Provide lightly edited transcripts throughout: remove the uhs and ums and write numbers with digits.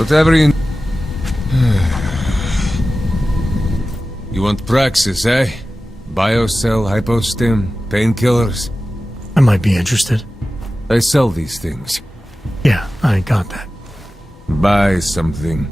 Whatever you... You want Praxis, eh? Biocell, hypostim, painkillers? I might be interested. I sell these things. Yeah, I got that. Buy something.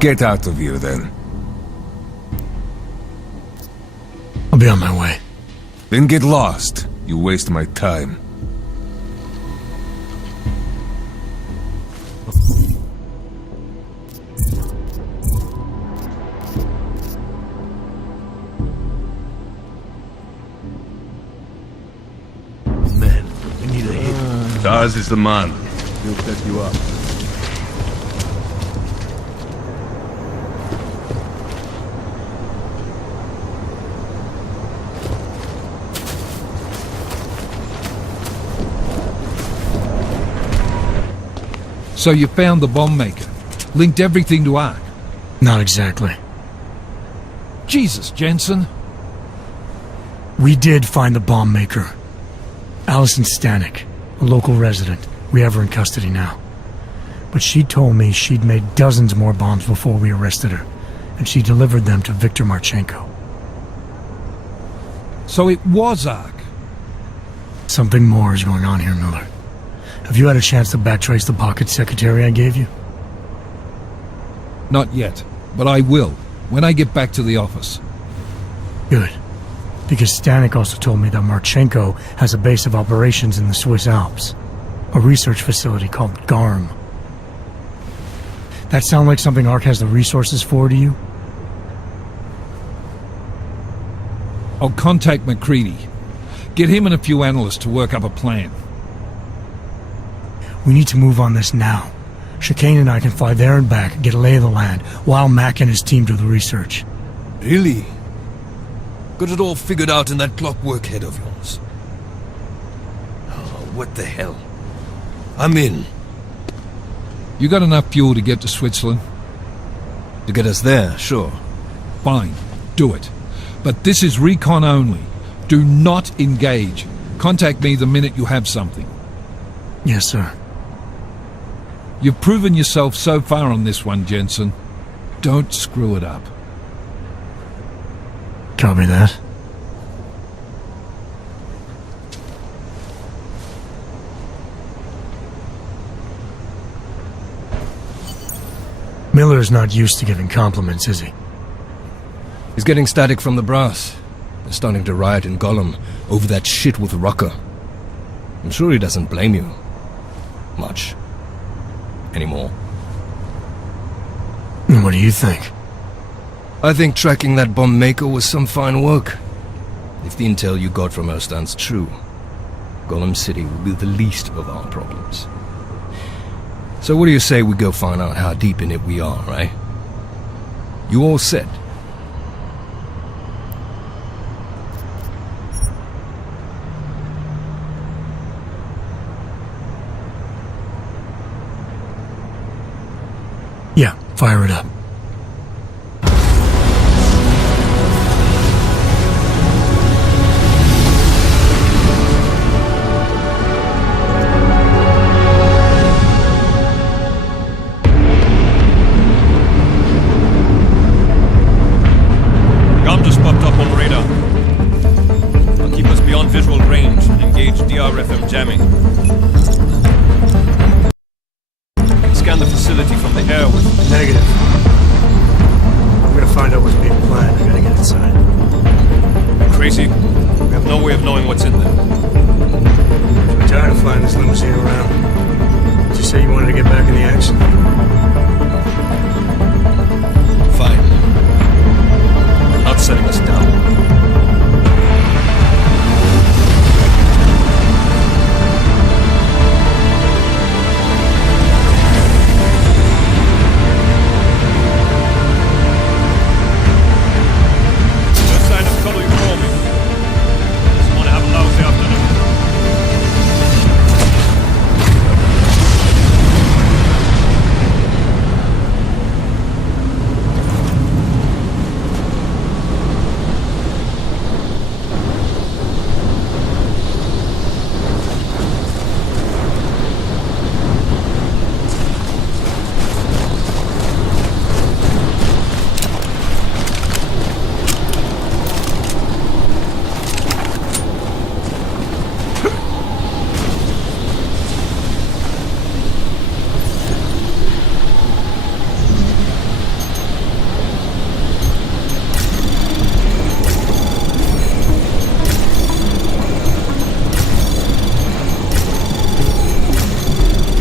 Get out of here, then. I'll be on my way. Then get lost. You waste my time. Man, we need a hit. Ours is the man. He'll set you up. So you found the bomb maker. Linked everything to Ark. Not exactly. Jesus, Jensen. We did find the bomb maker. Allison Stanek, a local resident. We have her in custody now. But she told me she'd made dozens more bombs before we arrested her, and she delivered them to Viktor Marchenko. So it was Ark. Something more is going on here, Miller. Have you had a chance to backtrace the pocket secretary I gave you? Not yet, but I will, when I get back to the office. Good. Because Stanek also told me that Marchenko has a base of operations in the Swiss Alps. A research facility called GARM. That sound like something ARC has the resources for to you? I'll contact McCready. Get him and a few analysts to work up a plan. We need to move on this now. Chicane and I can fly there and back, get a lay of the land, while Mac and his team do the research. Really? Got it all figured out in that clockwork head of yours? Oh, what the hell? I'm in. You got enough fuel to get to Switzerland? To get us there, sure. Fine, do it. But this is recon only. Do not engage. Contact me the minute you have something. Yes, sir. You've proven yourself so far on this one, Jensen. Don't screw it up. Copy that. Miller's not used to giving compliments, is he? He's getting static from the brass. They're starting to riot in Gollum over that shit with Rucker. I'm sure he doesn't blame you. Much. Anymore. And what do you think? I think tracking that bomb maker was some fine work. If the intel you got from her stands true, Gollum City will be the least of our problems. So what do you say we go find out how deep in it we are, right? You all set? Yeah, fire it up. GARM just popped up on radar. I'll keep us beyond visual range and engage DRFM jamming. Scan the facility from the air with... Negative. I'm gonna find out what's being planned. I gotta get inside. Crazy. We have no way of knowing what's in there. I'm tired of flying this limousine around. Did you say you wanted to get back in the action? Fine. You're not setting us down.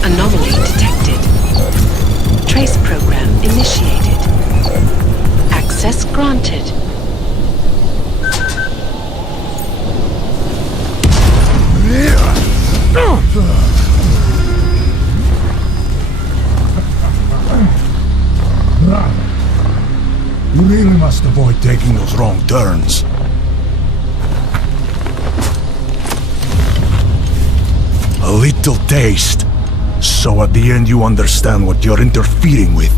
Anomaly detected. Trace program initiated. Access granted. You really must avoid taking those wrong turns. A little taste, so at the end you understand what you're interfering with.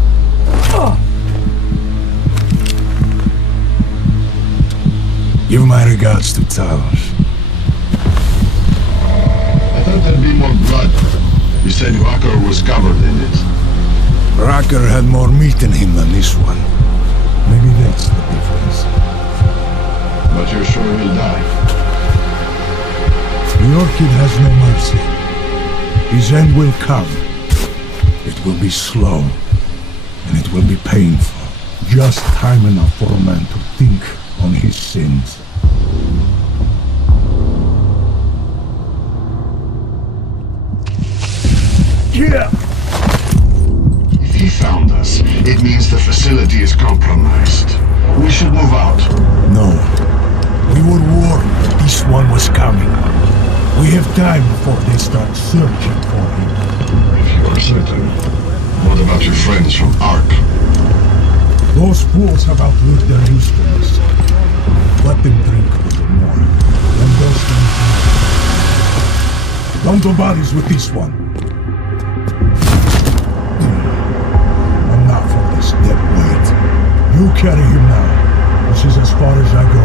Give my regards to Talos. I thought there'd be more blood. You said Rucker was covered in it. Rucker had more meat in him than this one. Maybe that's the difference. But you're sure he'll die? The Orchid has no mercy. His end will come. It will be slow, and it will be painful. Just time enough for a man to think on his sins. here! If he found us, it means the facility is compromised. We should move out. No. We were warned that this one was coming. We have time before they start searching for him. If you are certain, what about your friends from ARC? Those fools have outlived their usefulness. Let them drink a little more. Then those things. Don't do bodies with this one. Enough of this dead weight. You carry him now. This is as far as I go.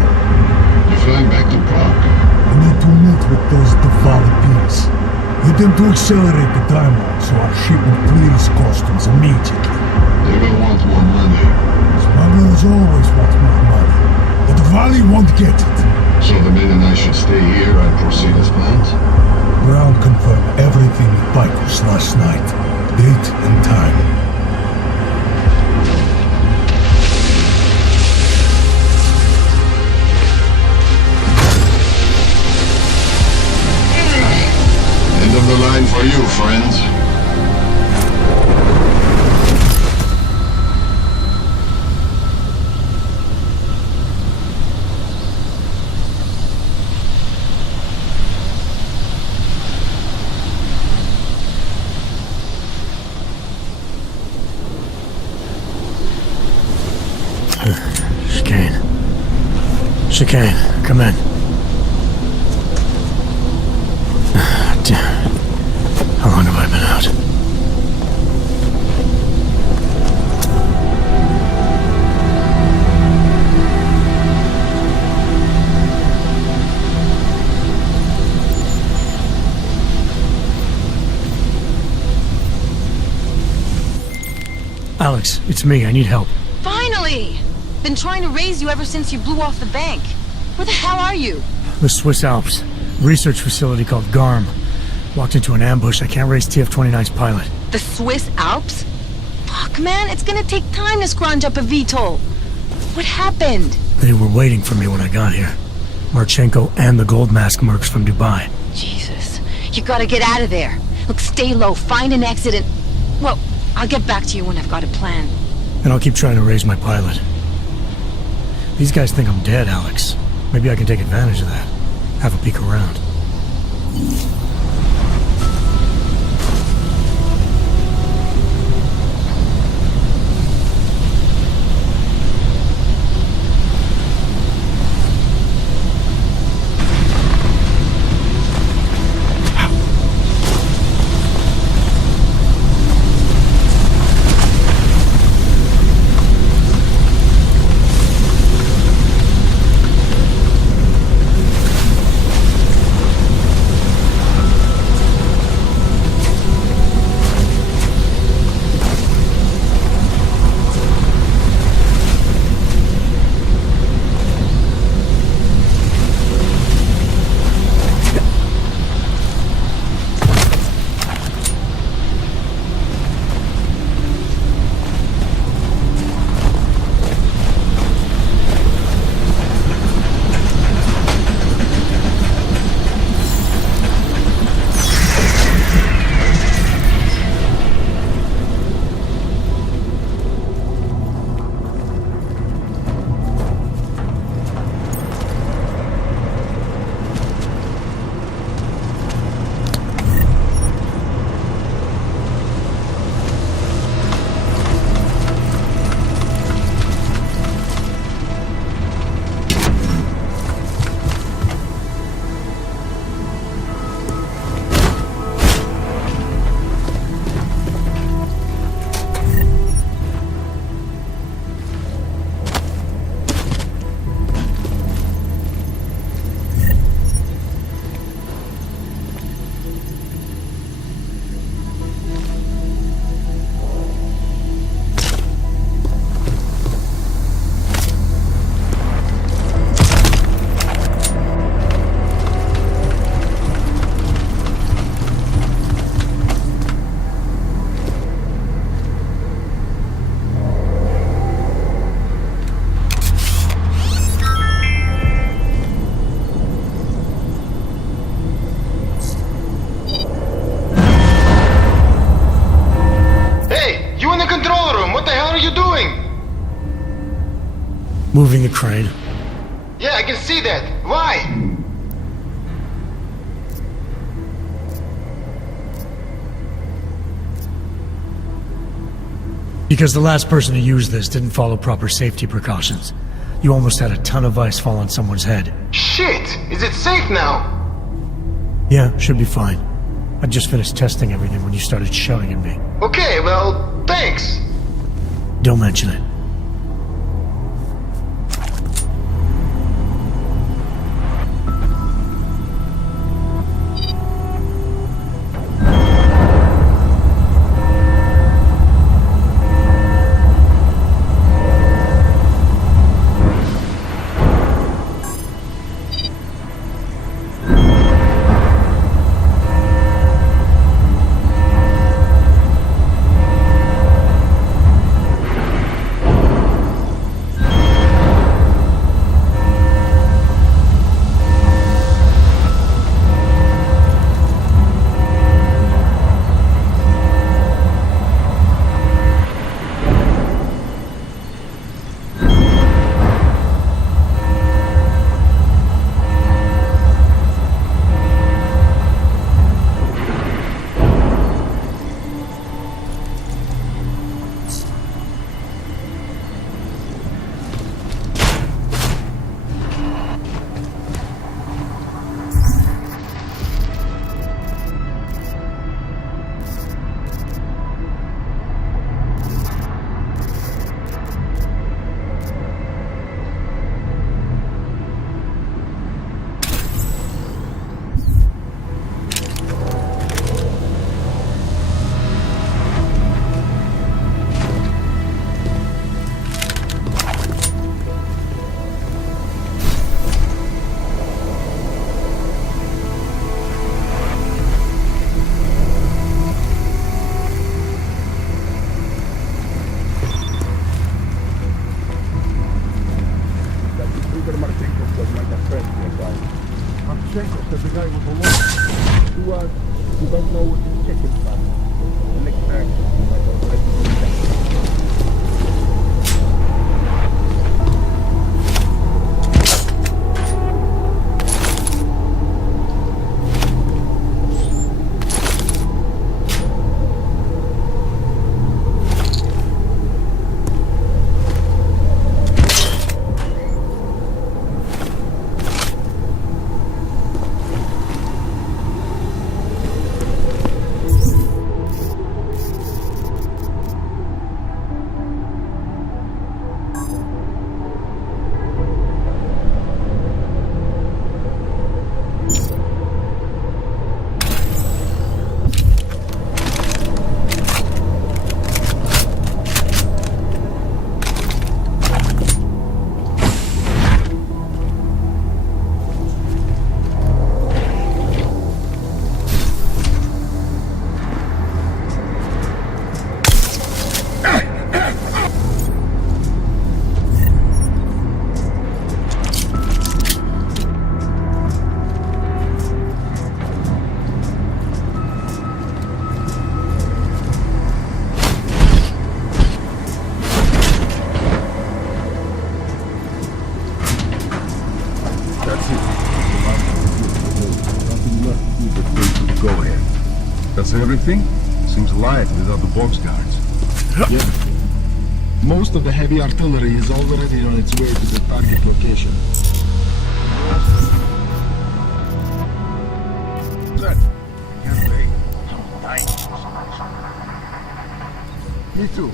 You're flying back to Prague. We need to meet with those Devided peeps. Get them to accelerate the timeline so our ship will clear its customs immediately. They will want more money. Smugglers always want more money. But the Valley won't get it. So the men and I should stay here and proceed as planned? Brown confirmed everything with Picos last night. Date and time. End of the line for you, friends. Chicane, come in. Damn. How long have I been out? Alex, it's me. I need help. Finally! Been trying to raise you ever since you blew off the bank. Where the hell are you? The Swiss Alps. Research facility called GARM. Walked into an ambush. I can't raise TF-29's pilot. The Swiss Alps? Fuck, man, it's gonna take time to scrounge up a VTOL. What happened? They were waiting for me when I got here. Marchenko and the gold mask mercs from Dubai. Jesus. You gotta get out of there. Look, stay low, find an exit and... Well, I'll get back to you when I've got a plan. And I'll keep trying to raise my pilot. These guys think I'm dead, Alex. Maybe I can take advantage of that. Have a peek around. Moving the crane. Yeah, I can see that. Why? Because the last person to use this didn't follow proper safety precautions. You almost had a ton of ice fall on someone's head. Shit! Is it safe now? Yeah, should be fine. I just finished testing everything when you started shouting at me. Okay, well, thanks. Don't mention it. Everything seems light without the box guards. Yeah. Most of the heavy artillery is already on its way to the target location. That can't wait. Me too.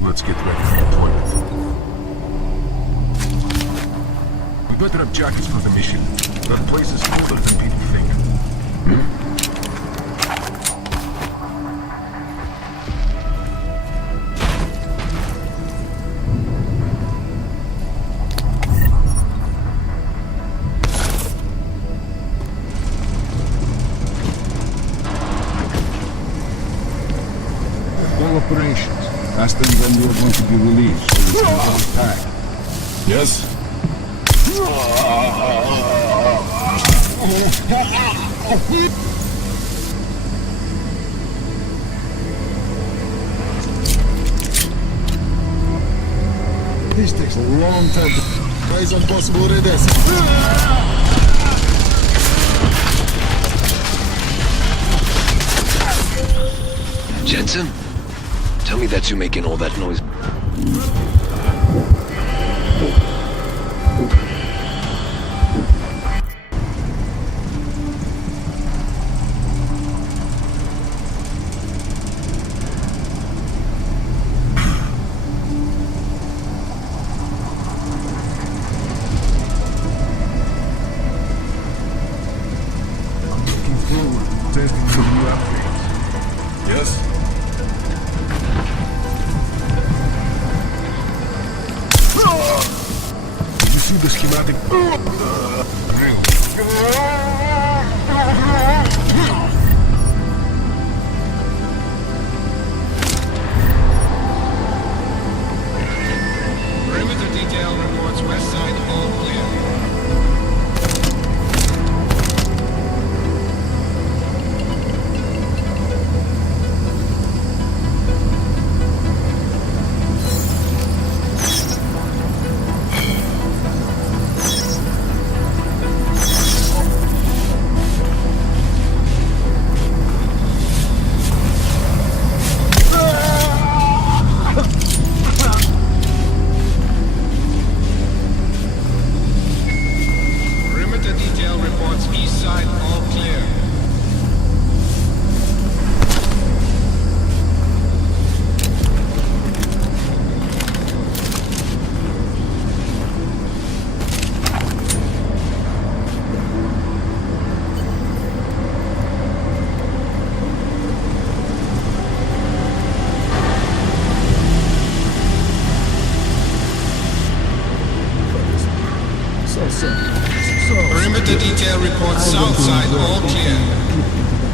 Let's get ready for deployment. We better have jackets for the mission. That place is colder than people think. All operations. Ask them when we are going to be released so we can go back. Yes? This takes a long time to... Guys on possible readers. Jensen, tell me that you're making all that noise. Testing the new upgrades. Yes? Did you see the schematic? Perimeter detail reports west side all clear. Perimeter detail reports south side all clear.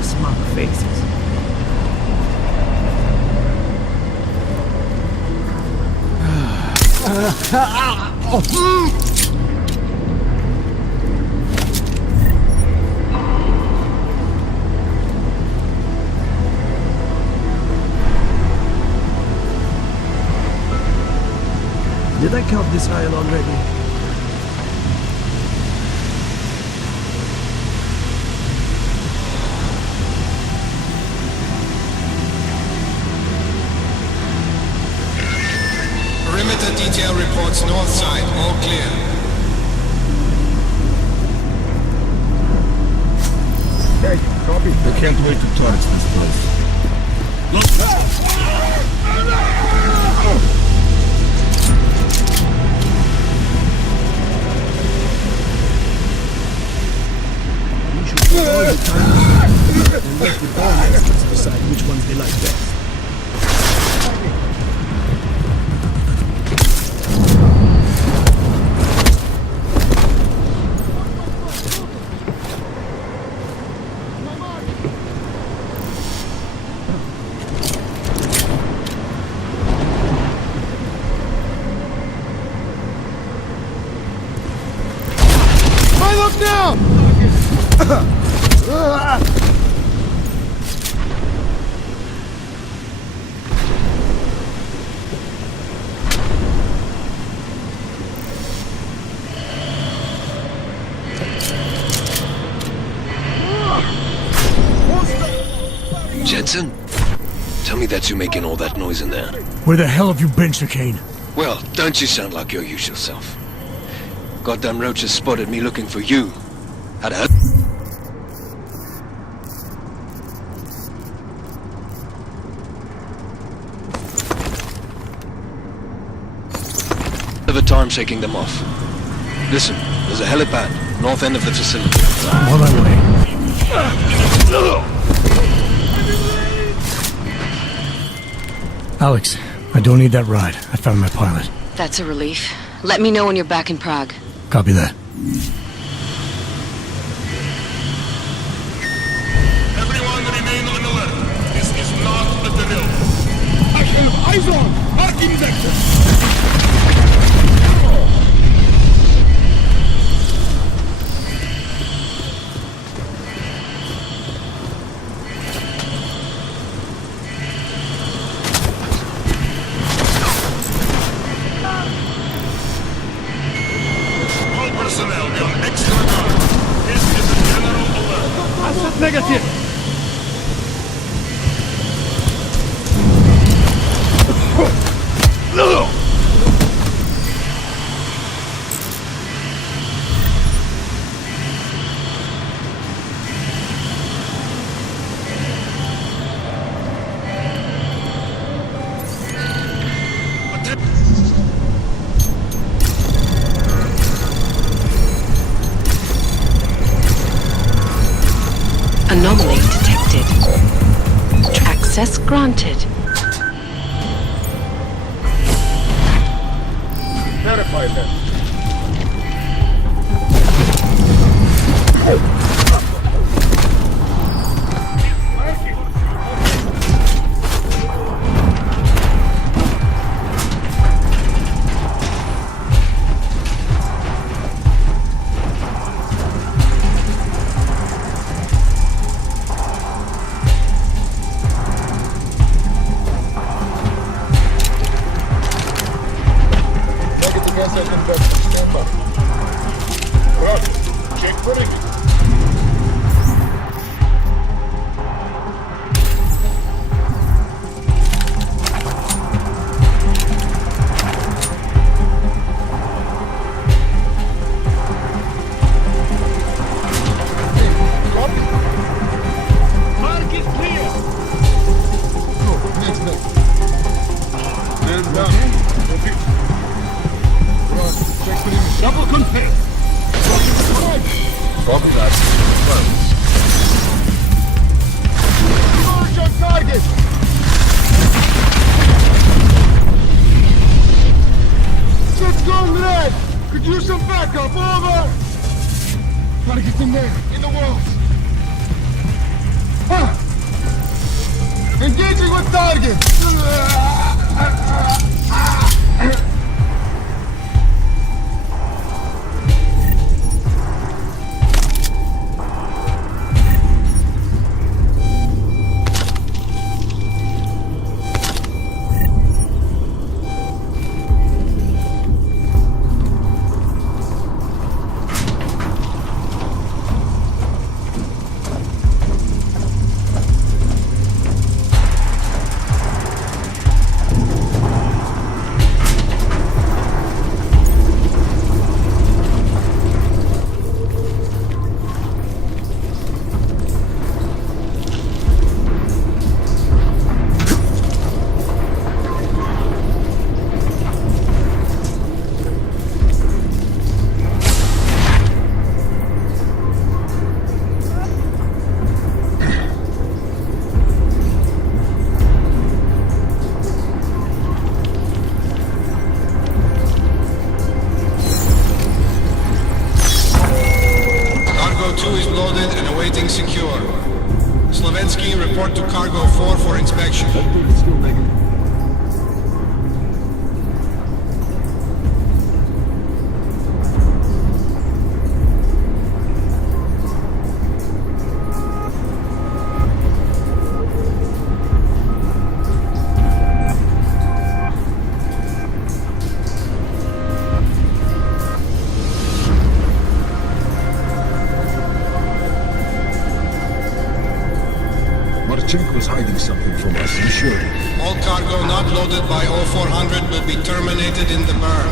Smart faces. Did I count this aisle already? Perimeter detail reports north side, all clear. Hey, copy. I can't wait to touch this place. You should put all the time and let the ball masters decide which ones they like best. Jensen, tell me that you're making all that noise in there. Where the hell have you been, Chicane? Well, don't you sound like your usual self. Goddamn roaches spotted me looking for you. Had a... of a time shaking them off. Listen, there's a helipad, north end of the facility. I'm on my way. Alex, I don't need that ride. I found my pilot. That's a relief. Let me know when you're back in Prague. Copy that. Everyone remain on alert. This is not a drill. I have eyes on! Marking vector! granted. Verify that. was hiding something from us, I'm sure. All cargo not loaded by 0400 will be terminated in the burn.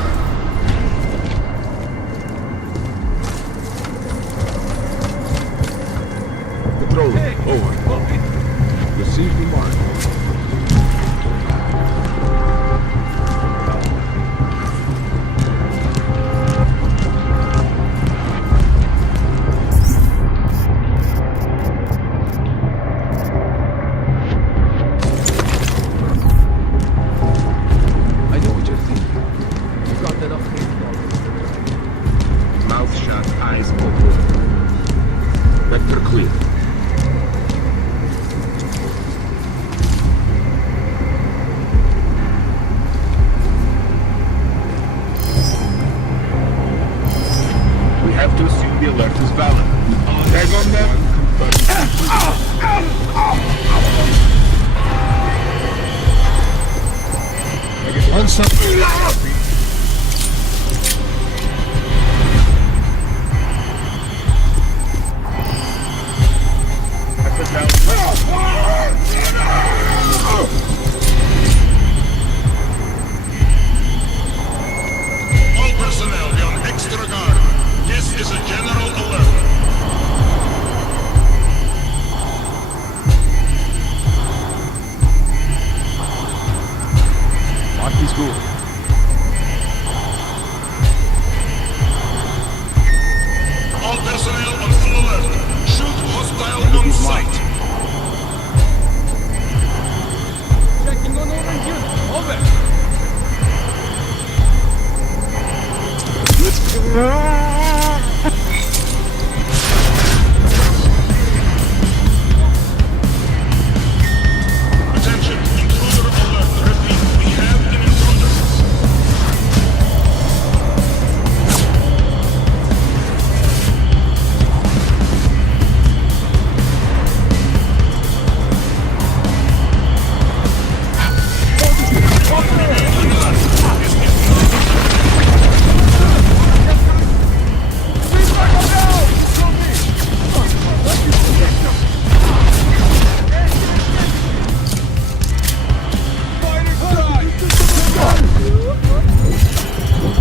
Patrol, over. Copy. Receive the mark. Attention, intruder alert. Repeat, we have an intruder.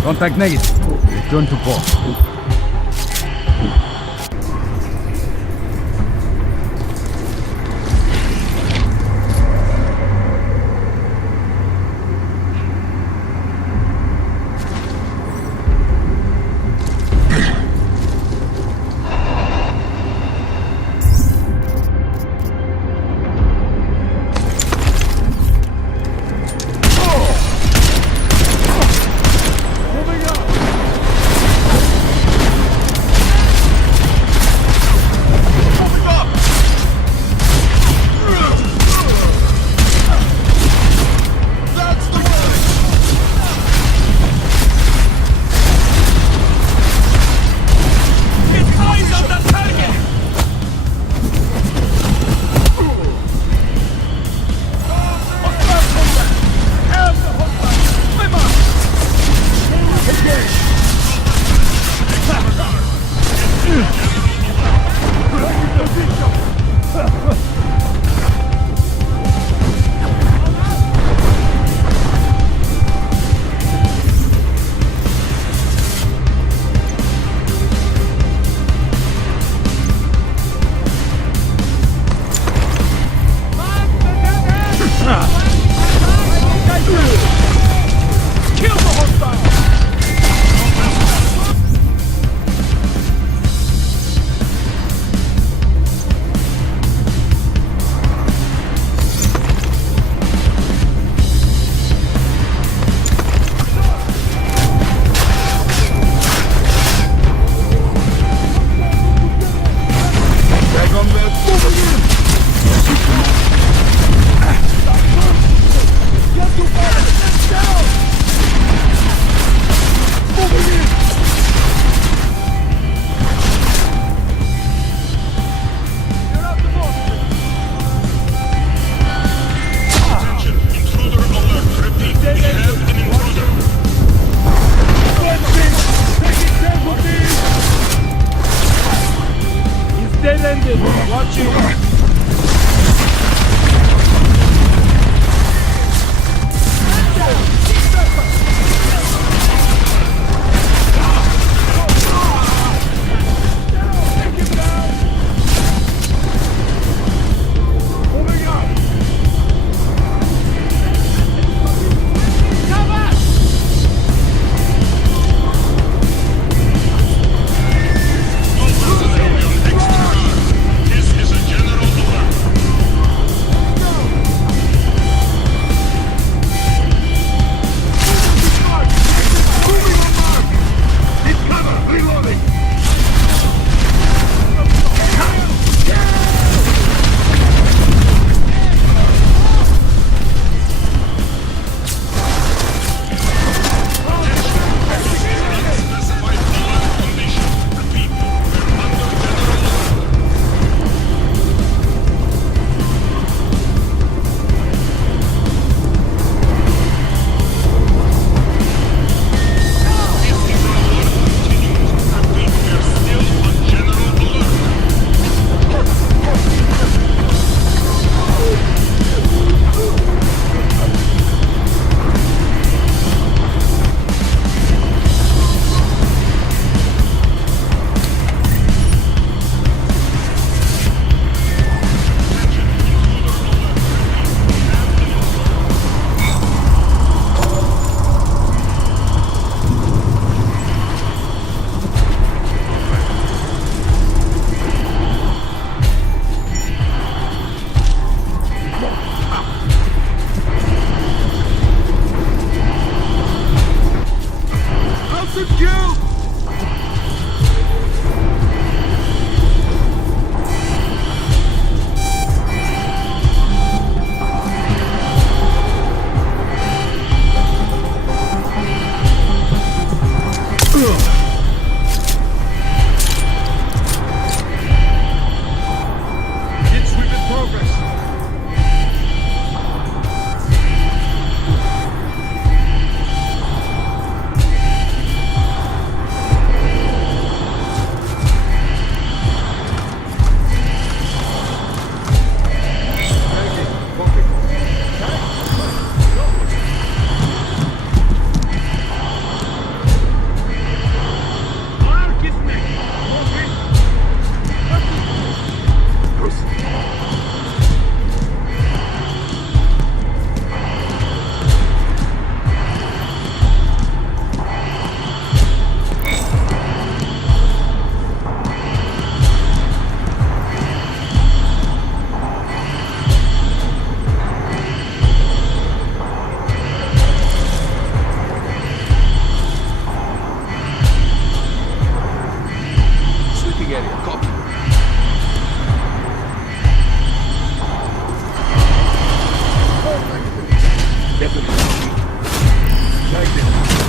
Contact negative. Return to post.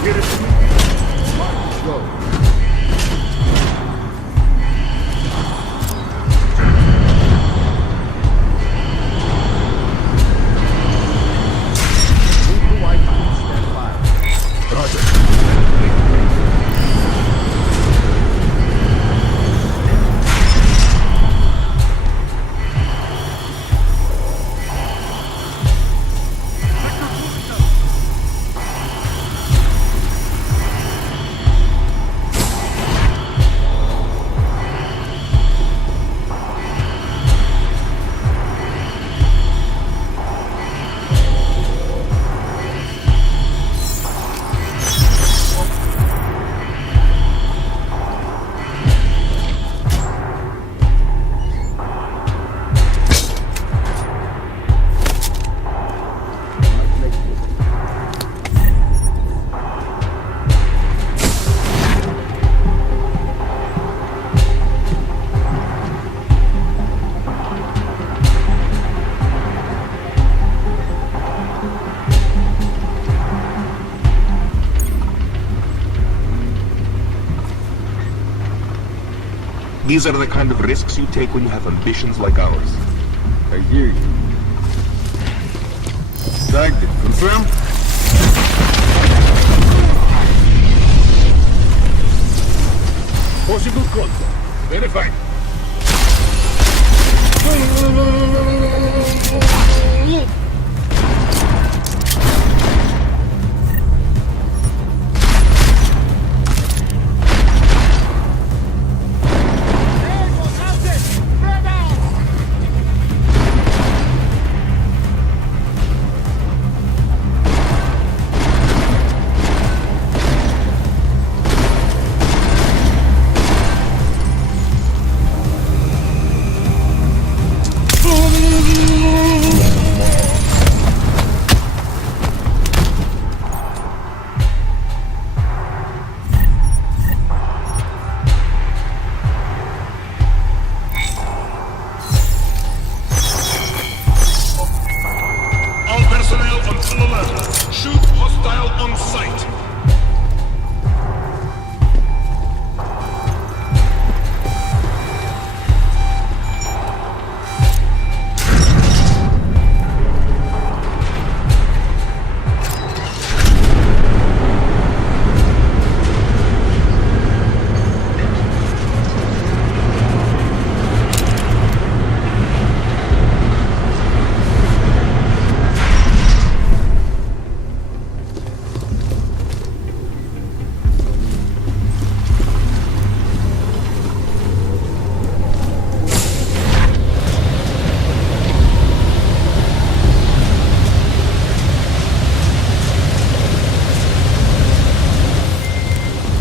get it to me? Go. These are the kind of risks you take when you have ambitions like ours. I hear you. Target, confirm? Possible contact. Verified.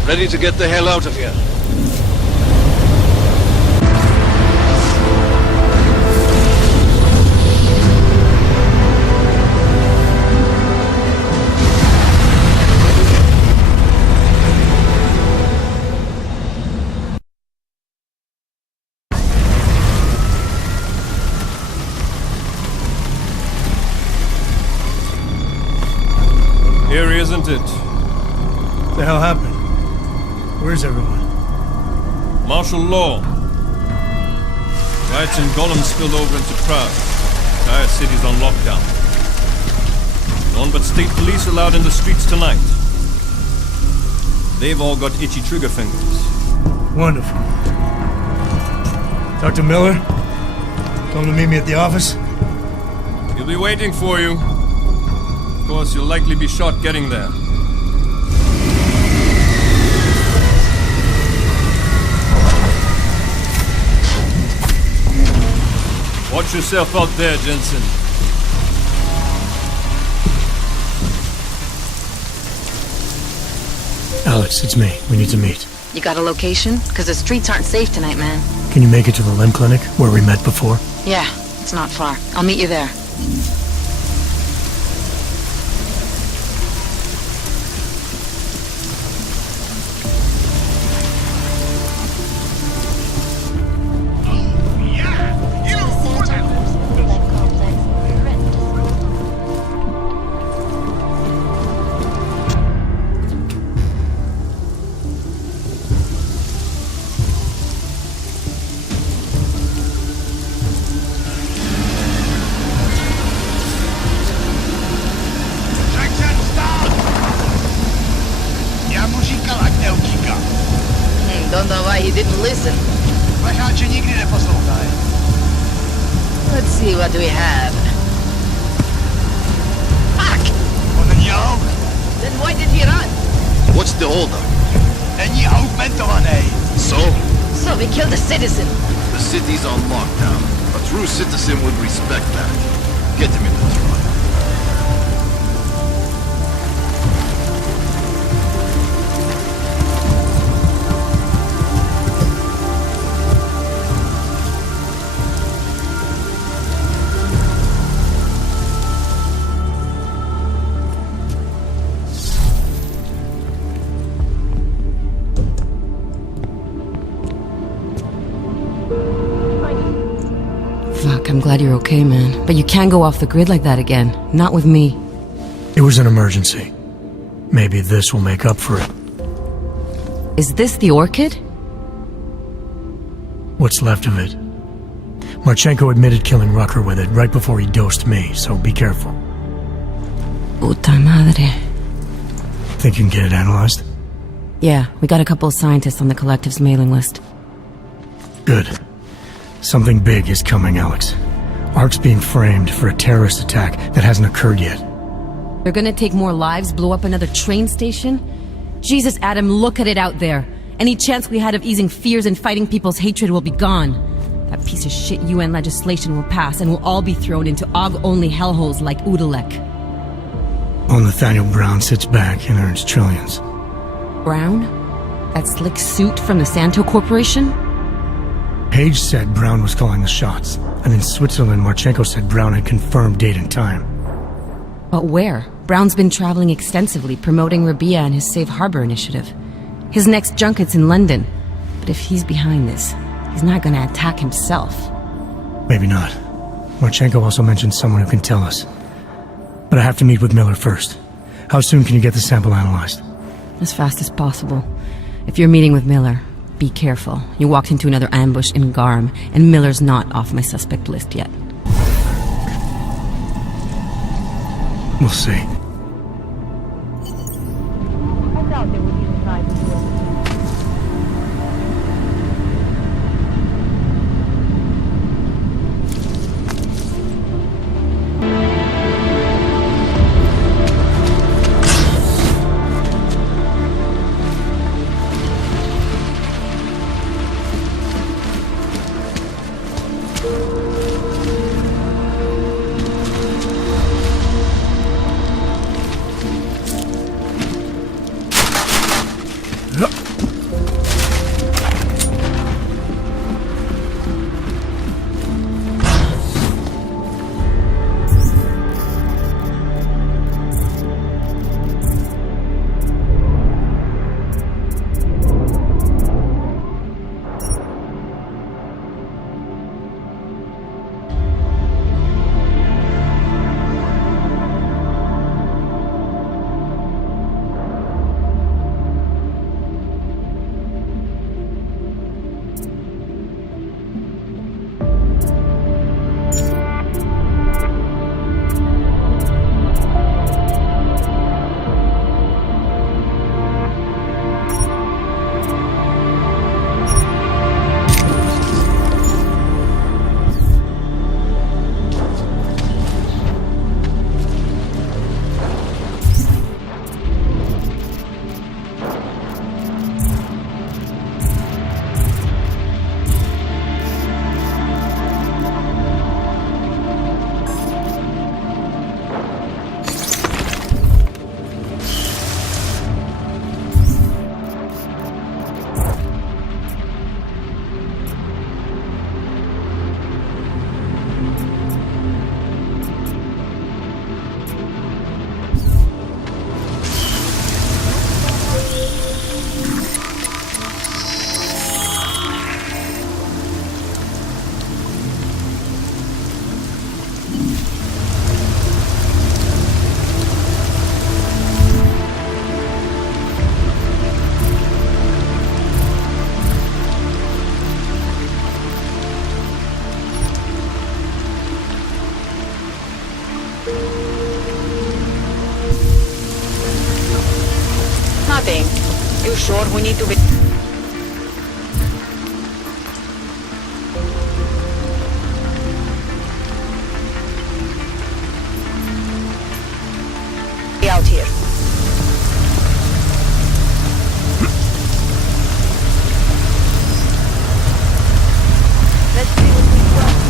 Ready to get the hell out of here. Eerie, isn't it? What the hell happened? Where's everyone? Martial law. Riots in Golem spilled over into Prague. Entire city's on lockdown. None but state police allowed in the streets tonight. They've all got itchy trigger fingers. Wonderful. Dr. Miller? Tell him to meet me at the office? He'll be waiting for you. Of course, you'll likely be shot getting there. Watch yourself out there, Jensen. Alex, it's me. We need to meet. You got a location? Because the streets aren't safe tonight, man. Can you make it to the limb clinic where we met before? Yeah, it's not far. I'll meet you there. why he didn't listen. Let's see what we have. Fuck! Then why did he run? What's the holdup? So we killed a citizen. The city's on lockdown. A true citizen would respect that. Get him in the truck. Fuck, I'm glad you're okay, man. But you can't go off the grid like that again. Not with me. It was an emergency. Maybe this will make up for it. Is this the orchid? What's left of it. Marchenko admitted killing Rucker with it right before he dosed me, so be careful. Puta madre. Think you can get it analyzed? Yeah, we got a couple of scientists on the collective's mailing list. Good. Something big is coming, Alex. ARC's being framed for a terrorist attack that hasn't occurred yet. They're gonna take more lives, blow up another train station? Jesus, Adam, look at it out there. Any chance we had of easing fears and fighting people's hatred will be gone. That piece of shit UN legislation will pass and we'll all be thrown into AUG-only hellholes like Udalek. While Nathaniel Brown sits back and earns trillions. Brown? That slick suit from the Santo Corporation? Page said Brown was calling the shots, and in Switzerland, Marchenko said Brown had confirmed date and time. But where? Brown's been traveling extensively, promoting Rabia and his Safe Harbor initiative. His next junket's in London. But if he's behind this, he's not gonna attack himself. Maybe not. Marchenko also mentioned someone who can tell us. But I have to meet with Miller first. How soon can you get the sample analyzed? As fast as possible. If you're meeting with Miller, be careful. You walked into another ambush in GARM, and Miller's not off my suspect list yet. We'll see. Nothing. You sure we need to be... out here. Let's see what we've got.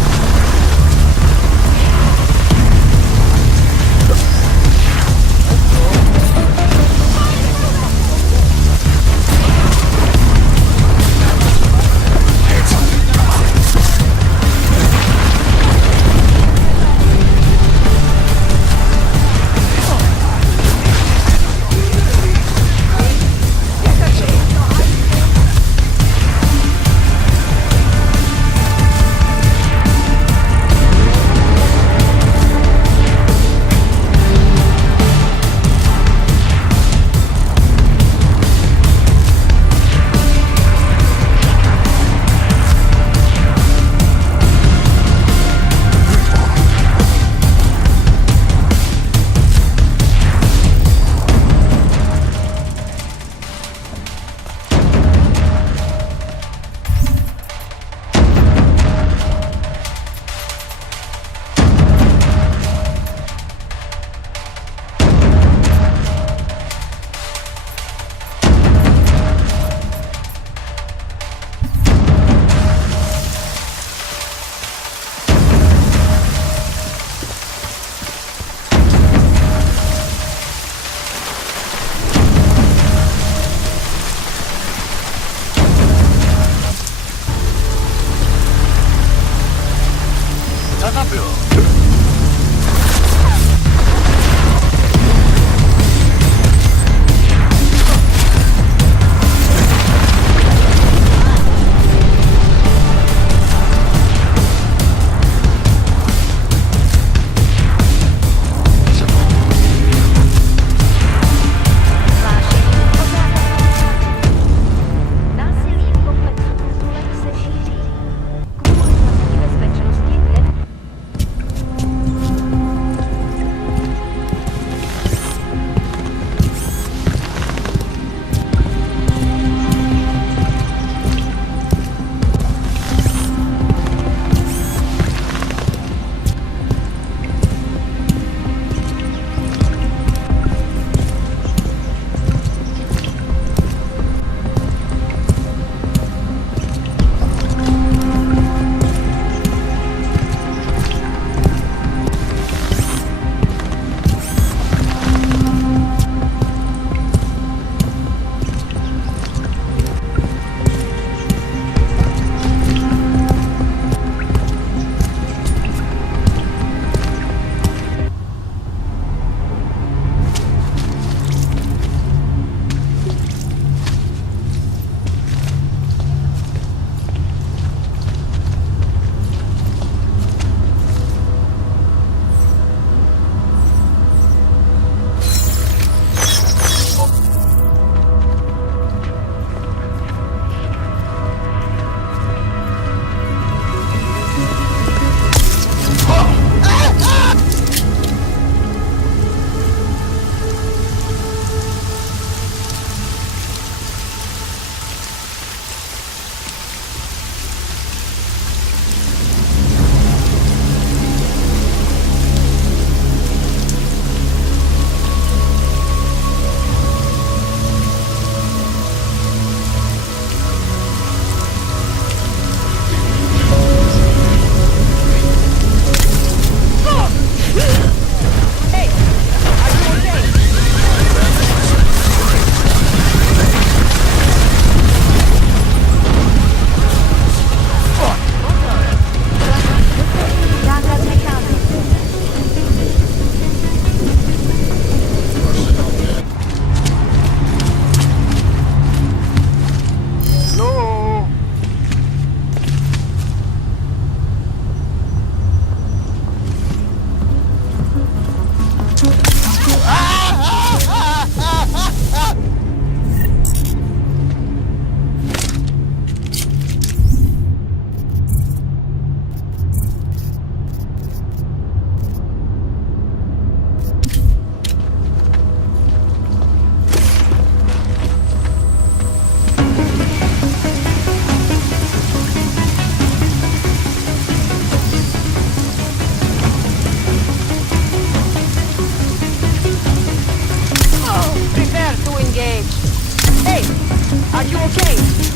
you okay?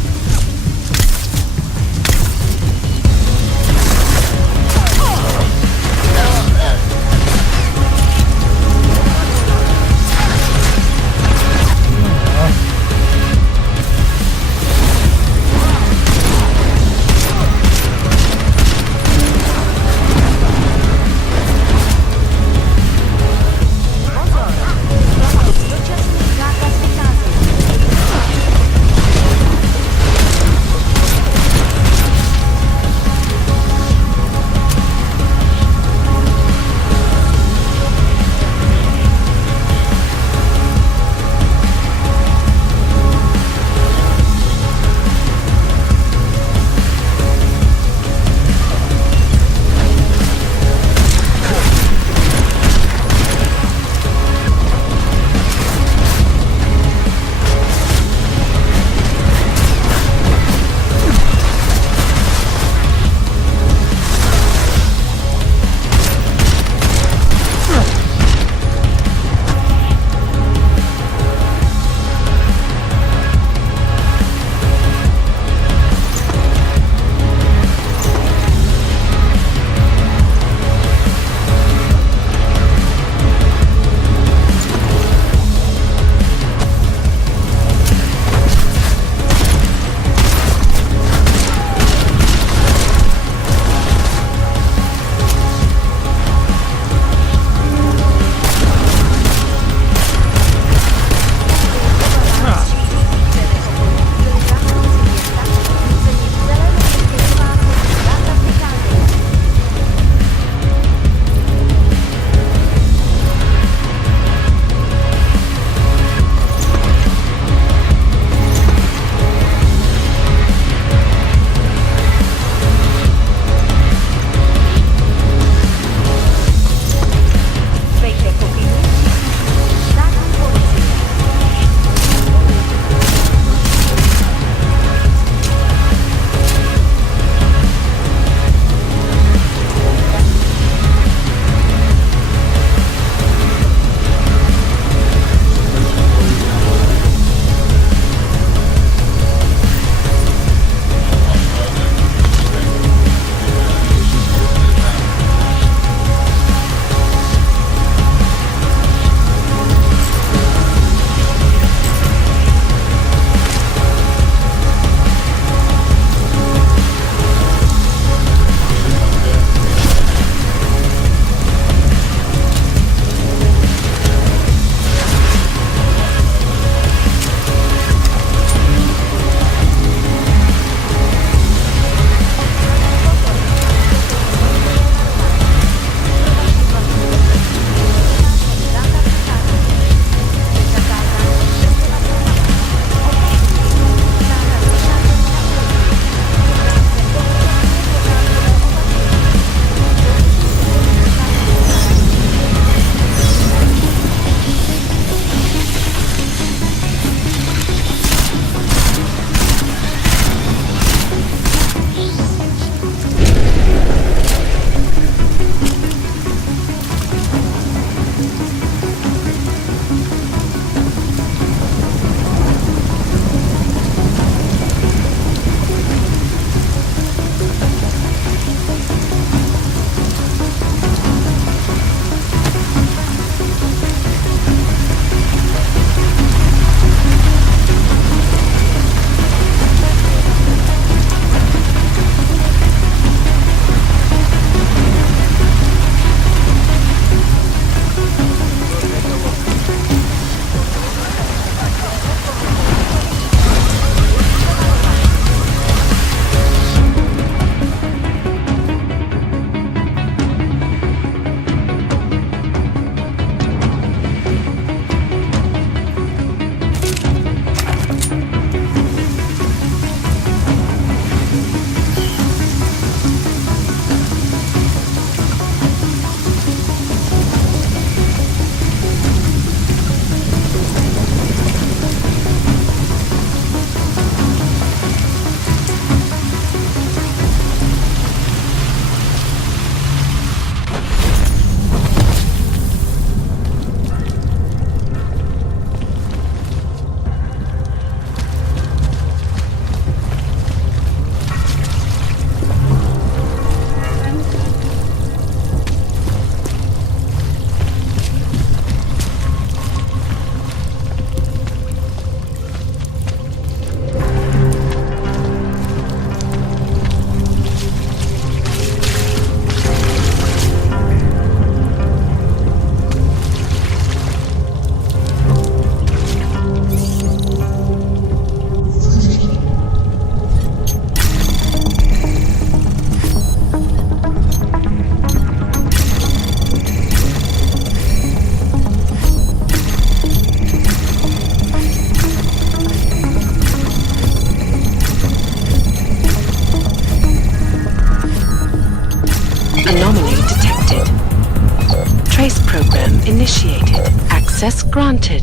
Access granted.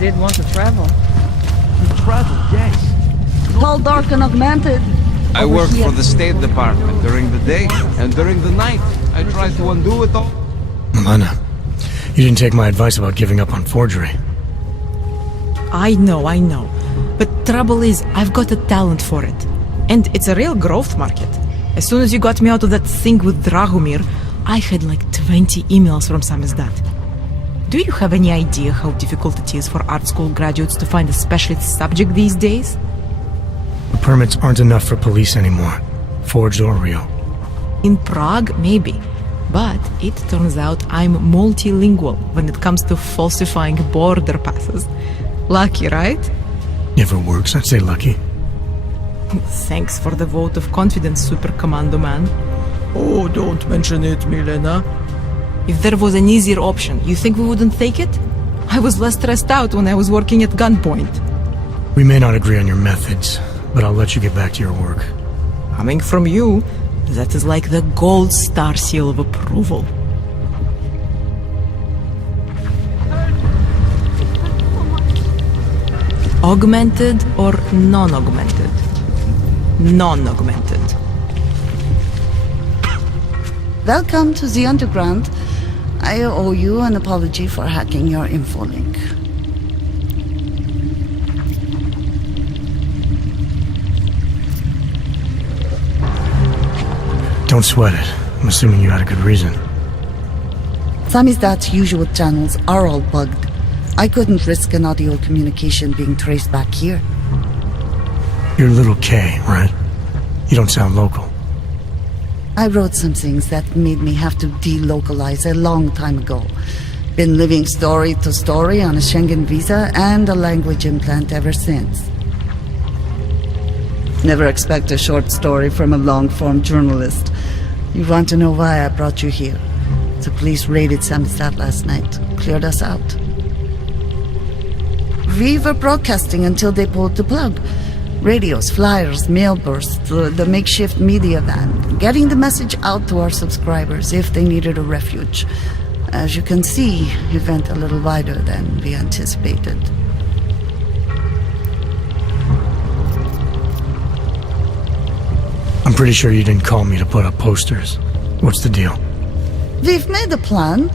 Did want to travel. Travel, yes. Tall, dark, and augmented. I work for the State Department during the day, and during the night, I try to undo it all. Milena, you didn't take my advice about giving up on forgery. I know. But trouble is, I've got a talent for it. And it's a real growth market. As soon as you got me out of that thing with Dragomir, I had like 20 emails from Samizdat. Do you have any idea how difficult it is for art school graduates to find a specialist subject these days? The permits aren't enough for police anymore, forged or real. In Prague, maybe. But it turns out I'm multilingual when it comes to falsifying border passes. Lucky, right? If it works, I'd say lucky. Thanks for the vote of confidence, Super Commando Man. Oh, don't mention it, Milena. If there was an easier option, you think we wouldn't take it? I was less stressed out when I was working at gunpoint. We may not agree on your methods, but I'll let you get back to your work. Coming from you, that is like the gold star seal of approval. Augmented or non-augmented? Non-augmented. Welcome to the Underground. I owe you an apology for hacking your info link. Don't sweat it. I'm assuming you had a good reason. Samizdat's usual channels are all bugged. I couldn't risk an audio communication being traced back here. You're Little K, right? You don't sound local. I wrote some things that made me have to delocalize a long time ago. Been living story to story on a Schengen visa and a language implant ever since. Never expect a short story from a long-form journalist. You want to know why I brought you here? The police raided Samizdat last night. Cleared us out. We were broadcasting until they pulled the plug. Radios, flyers, mail bursts, the makeshift media van, getting the message out to our subscribers if they needed a refuge. As you can see, it went a little wider than we anticipated. I'm pretty sure you didn't call me to put up posters. What's the deal? We've made a plan.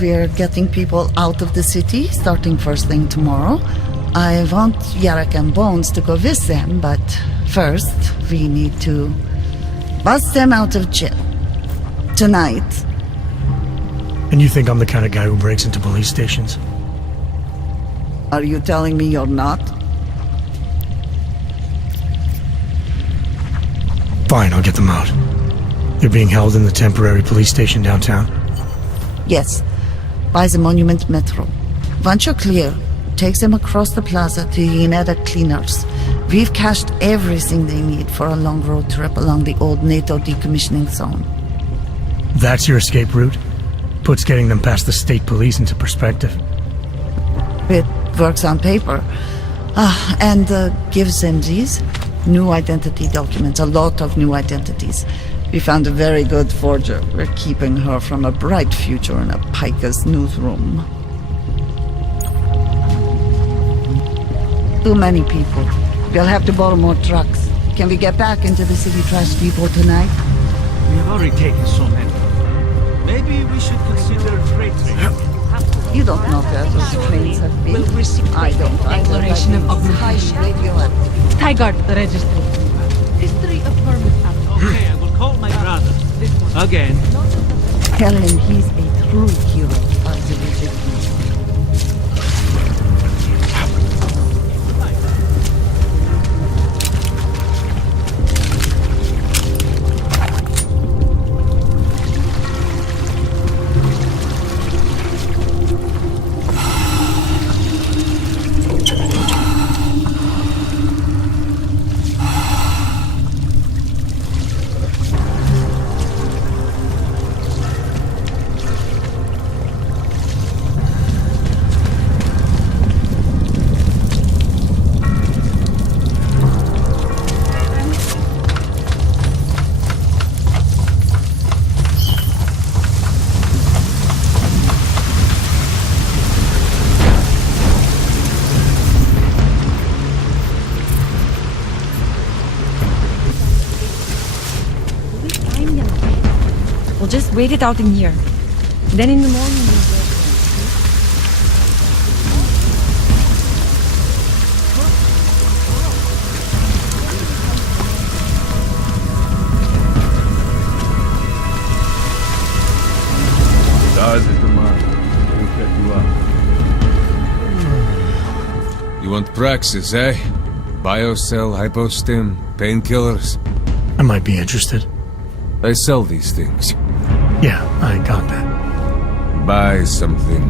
We're getting people out of the city, starting first thing tomorrow. I want Yarek and Bones to go with them, but first, we need to bust them out of jail. Tonight. And you think I'm the kind of guy who breaks into police stations? Are you telling me you're not? Fine, I'll get them out. They're being held in the temporary police station downtown? Yes, by the Monument Metro. Once you're clear, takes them across the plaza to Yeneda Cleaners. We've cached everything they need for a long road trip along the old NATO decommissioning zone. That's your escape route? Puts getting them past the state police into perspective. It works on paper. And gives them these new identity documents, a lot of new identities. We found a very good forger. We're keeping her from a bright future in a Pika's newsroom. Too many people. We'll have to borrow more trucks. Can we get back into the city trash depot tonight? We have already taken so many. Maybe we should consider freight train. You don't know where those trains have been. I don't. Declaration of obligation. Tigard registry. History of permit. Okay, I will call my brother. Again. Tell him he's a true hero of the resistance. wait it out in here. Then in the morning we'll go. Ours is the man. We'll set you up. You want Praxis, eh? Biocell, hypostim, painkillers. I might be interested. I sell these things. Yeah, I got that. Buy something.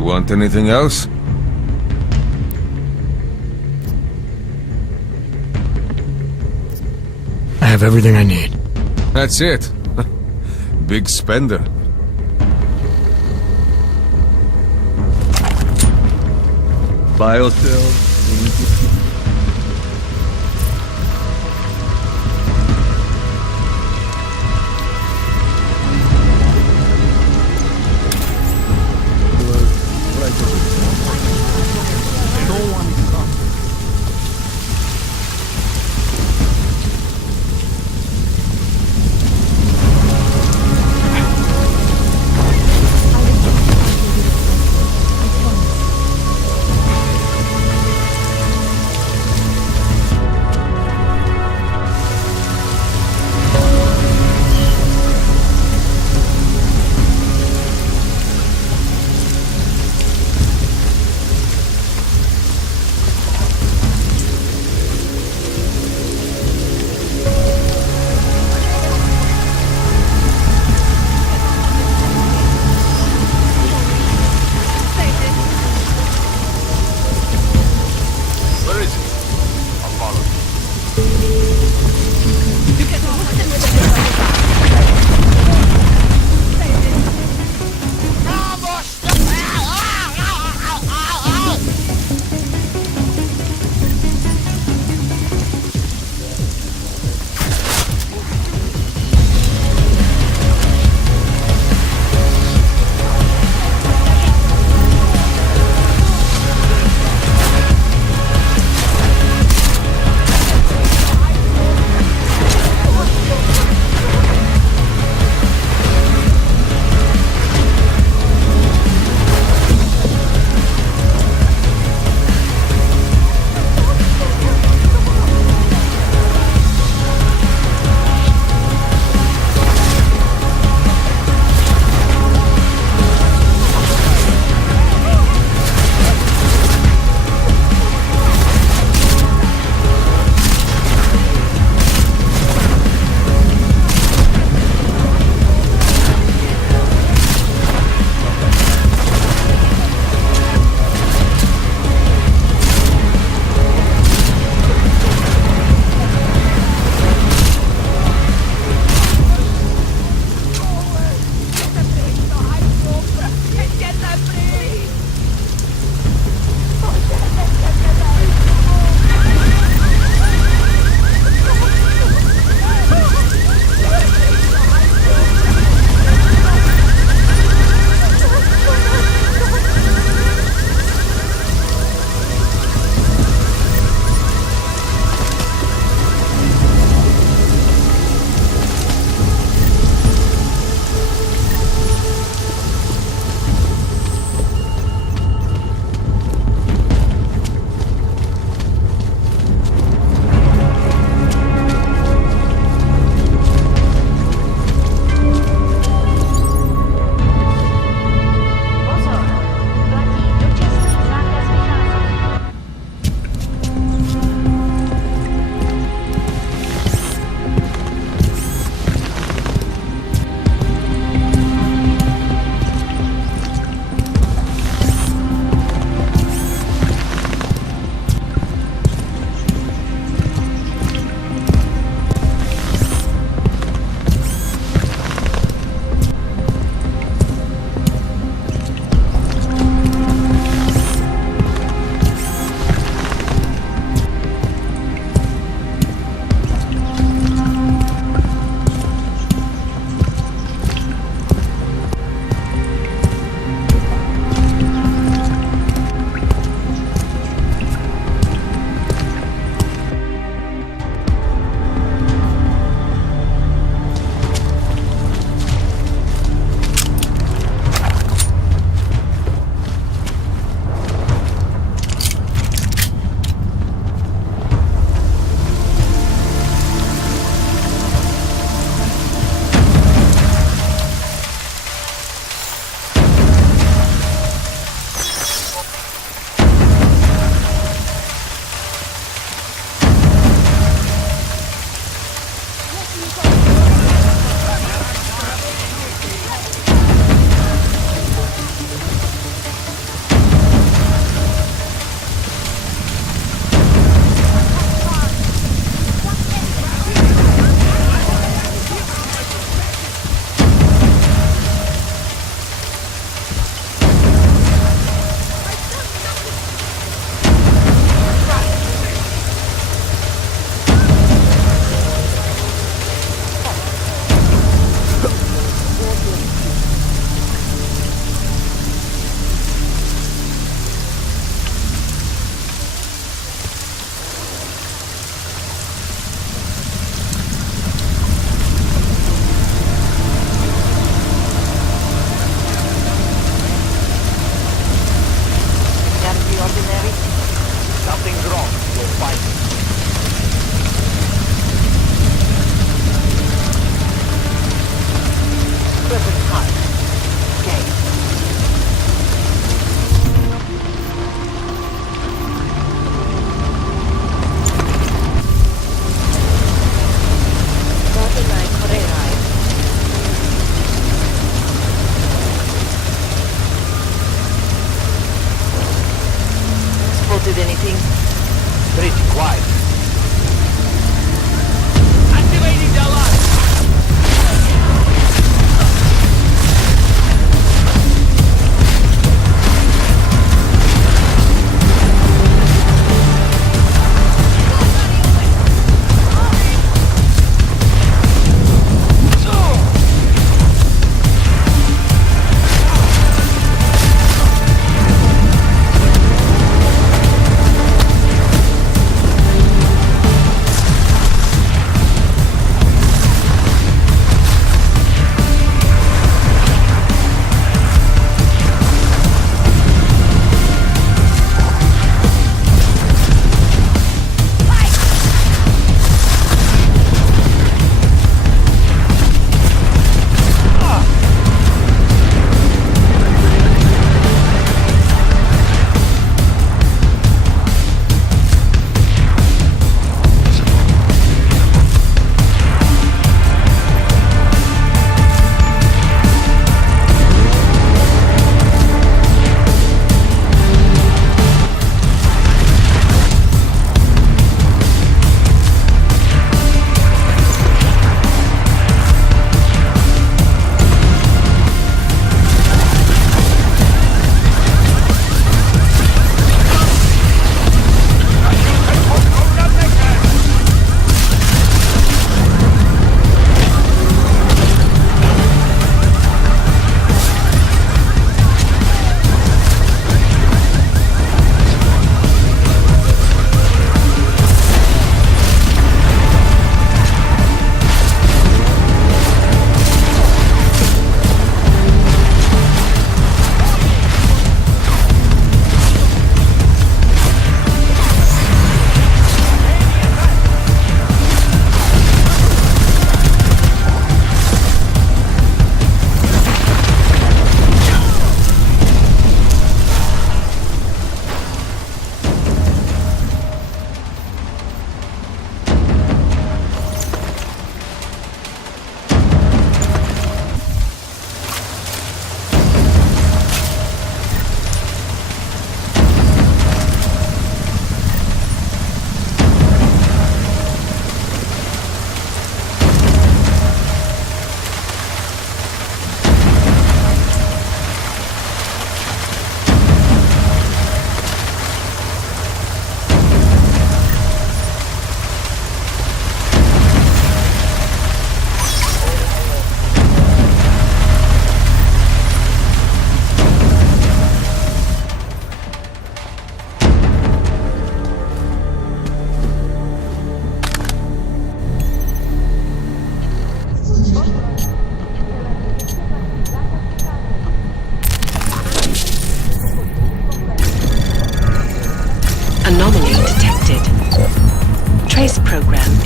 Want anything else? I have everything I need. That's it. Big spender. Biocell.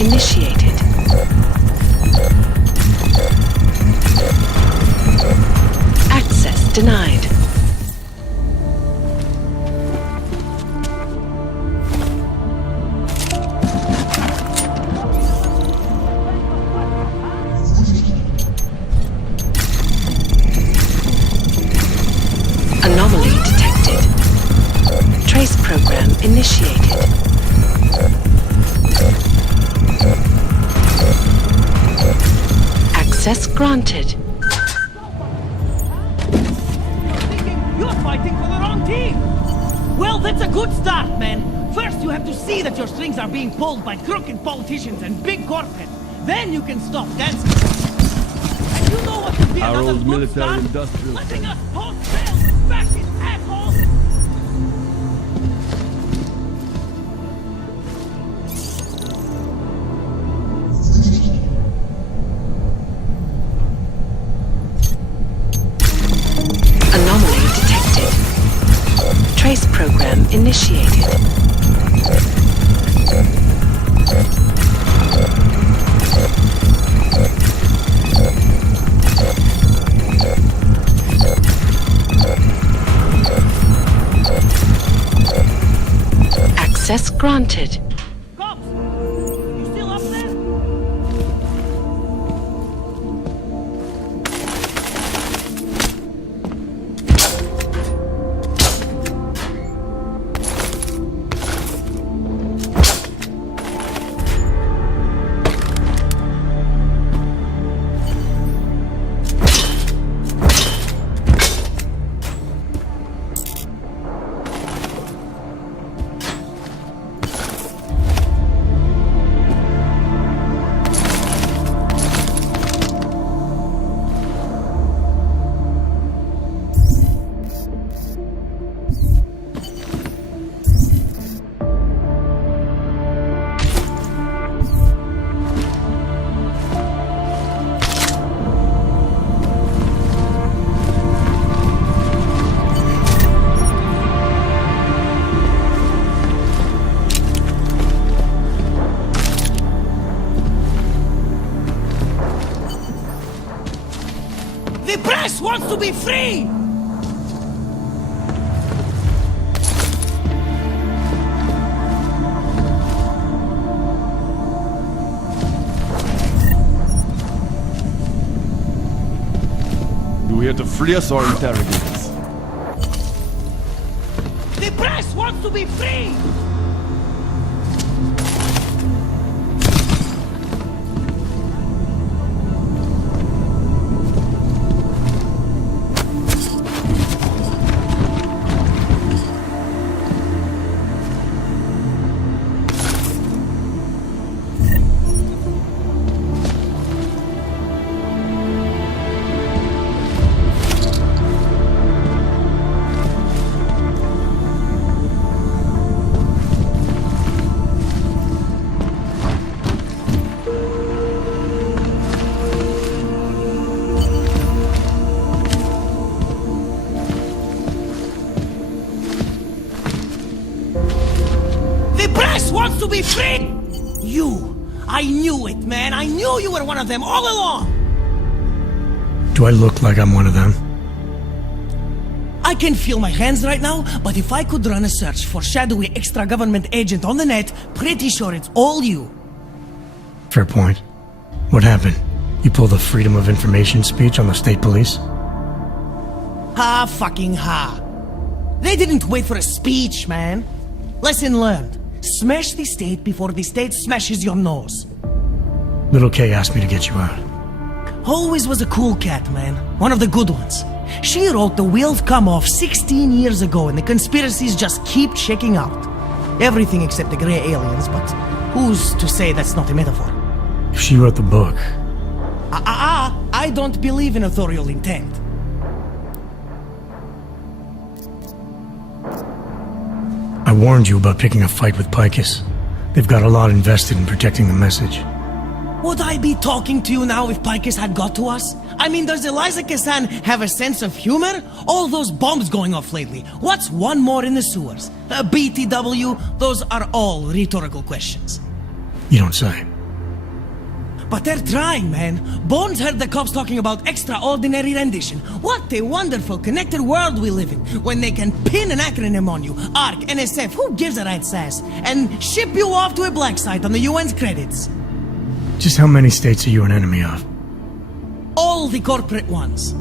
initiated. Access denied. Anomaly detected. Trace program initiated. Access granted. You're fighting for the wrong team! Well, that's a good start, man. First, you have to see that your strings are being pulled by crooked politicians and big corporate. Then you can stop dancing. And you know what would be Our another old good military start? industrial Letting us post sales with fascist assholes! Anomaly detected. Trace program initiated. Access granted. Cops! You still up there? The press wants to be free! You here to free us or interrogate us? The press wants to be free! Wants to be free! You! I knew it, man! I knew you were one of them all along! Do I look like I'm one of them? I can feel my hands right now, but if I could run a search for shadowy extra-government agent on the net, pretty sure it's all you. Fair point. What happened? You pulled a Freedom of Information speech on the state police? Ha fucking ha. They didn't wait for a speech, man. Lesson learned. Smash the state before the state smashes your nose. Little K asked me to get you out. Always was a cool cat, man. One of the good ones. She wrote The Wheels Come Off 16 years ago and the conspiracies just keep checking out. Everything except the grey aliens, but who's to say that's not a metaphor? If she wrote the book... I don't believe in authorial intent. I warned you about picking a fight with Picus. They've got a lot invested in protecting the message. Would I be talking to you now if Picus had got to us? I mean, does Eliza Kassan have a sense of humor? All those bombs going off lately. What's one more in the sewers? BTW? Those are all rhetorical questions. You don't say. But they're trying, man. Bones heard the cops talking about extraordinary rendition. What a wonderful connected world we live in, when they can pin an acronym on you, ARC, NSF, who gives a rat's ass, and ship you off to a black site on the UN's credits. Just how many states are you an enemy of? All the corporate ones.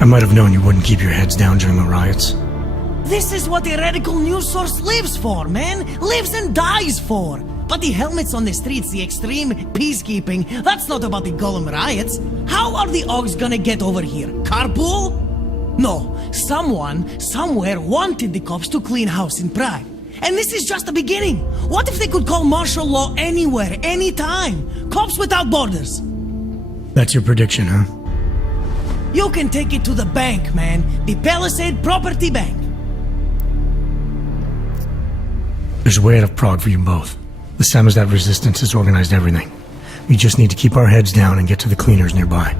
I might have known you wouldn't keep your heads down during the riots. This is what a radical news source lives for, man. Lives and dies for. But the helmets on the streets, the extreme peacekeeping, that's not about the Golem riots. How are the Ogs gonna get over here? Carpool? No, someone, somewhere wanted the cops to clean house in Prague. And this is just the beginning. What if they could call martial law anywhere, anytime? Cops without borders. That's your prediction, huh? You can take it to the bank, man. The Palisade Property Bank. There's a way out of Prague for you both. The Samizdat resistance has organized everything. We just need to keep our heads down and get to the cleaners nearby.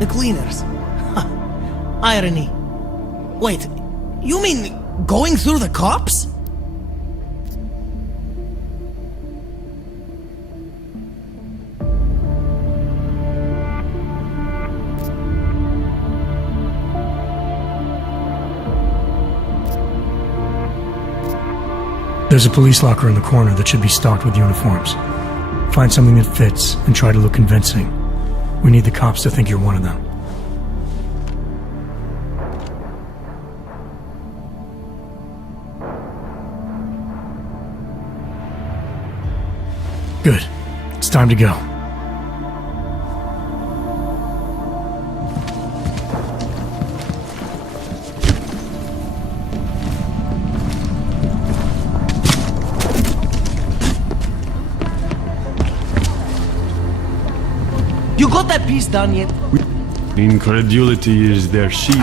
The cleaners? Irony. Wait, you mean going through the cops? There's a police locker in the corner that should be stocked with uniforms. Find something that fits and try to look convincing. We need the cops to think you're one of them. Good. It's time to go. You got that piece done yet? Incredulity is their shield.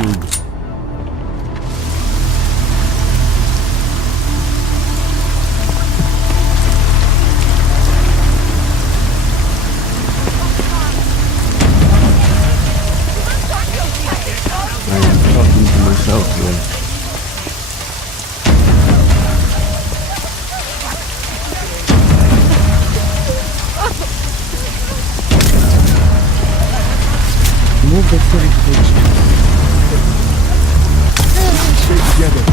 I am talking to myself, man. Move the footage, please. Stay together.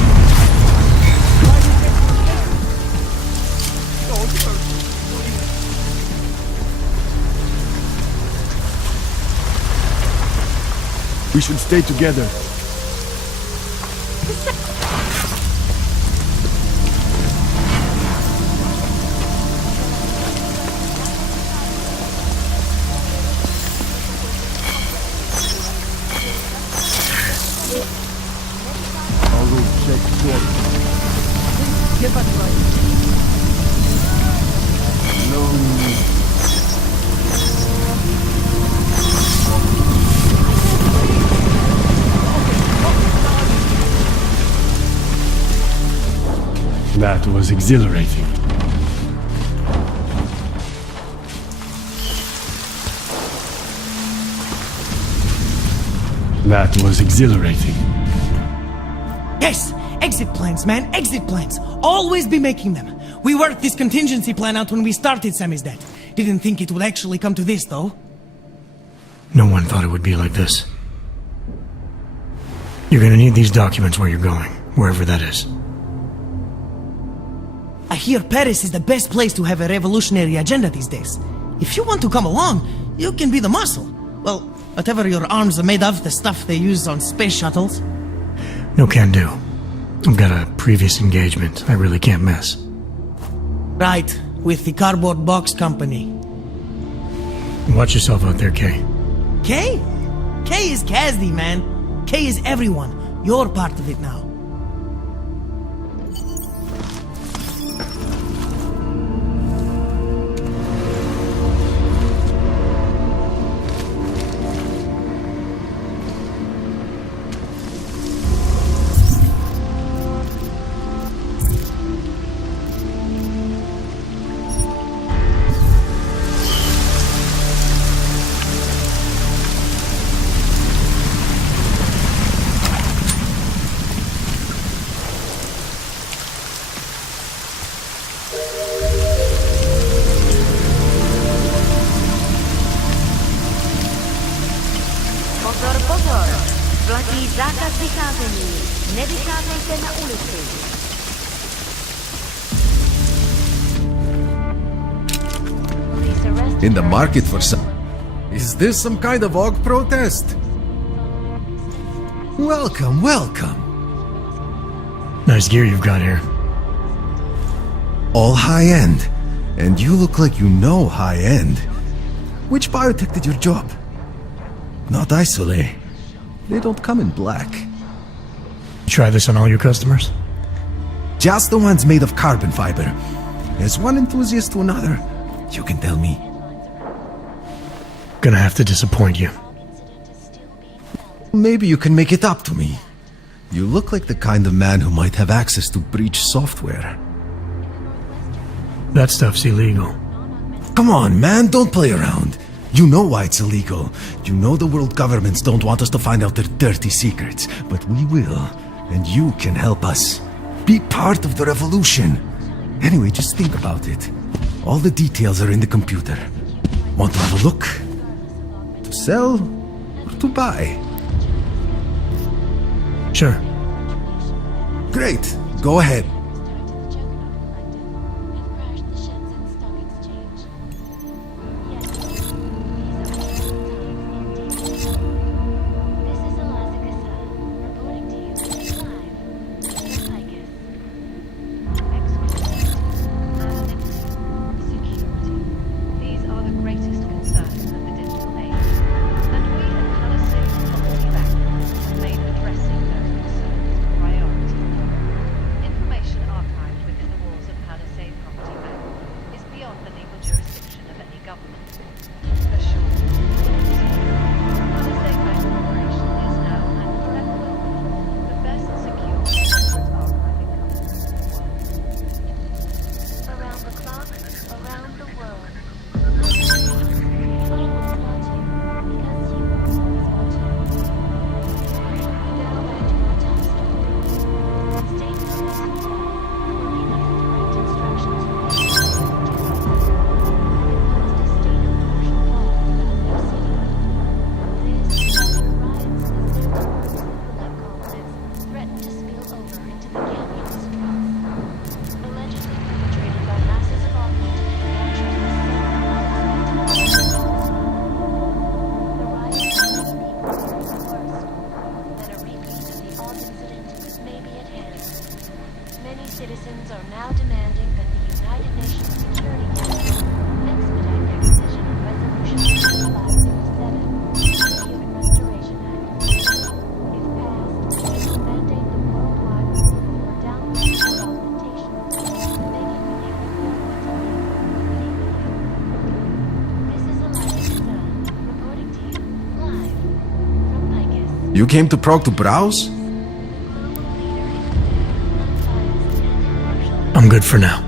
We should stay together. That was exhilarating. That was exhilarating. Yes! Exit plans, man, exit plans. Always be making them. We worked this contingency plan out when we started Samizdat. Didn't think it would actually come to this, though. No one thought it would be like this. You're gonna need these documents where you're going, wherever that is. I hear Paris is the best place to have a revolutionary agenda these days. If you want to come along, you can be the muscle. Well, whatever your arms are made of, the stuff they use on space shuttles. No can do. I've got a previous engagement I really can't miss. Right, with the cardboard box company. Watch yourself out there, Kay. Kay? Kay is Kazdi, man. Kay is everyone. You're part of it now. Pozor! Platí zákaz vycházení. Nevycházejte na ulici. In the market for some... Is this some kind of org protest? Welcome, welcome. Nice gear you've got here. All high-end. And you look like you know high-end. Which biotech did your job? Not Isolate. They don't come in black. You try this on all your customers? Just the ones made of carbon fiber. As one enthusiast to another, you can tell me. Gonna have to disappoint you. Maybe you can make it up to me. You look like the kind of man who might have access to breach software. That stuff's illegal. Come on, man, don't play around. You know why it's illegal. You know the world governments don't want us to find out their dirty secrets. But we will, and you can help us. Be part of the revolution. Anyway, just think about it. All the details are in the computer. Want to have a look? To sell or to buy? Sure. Great. Go ahead. You came to Prague to browse? I'm good for now.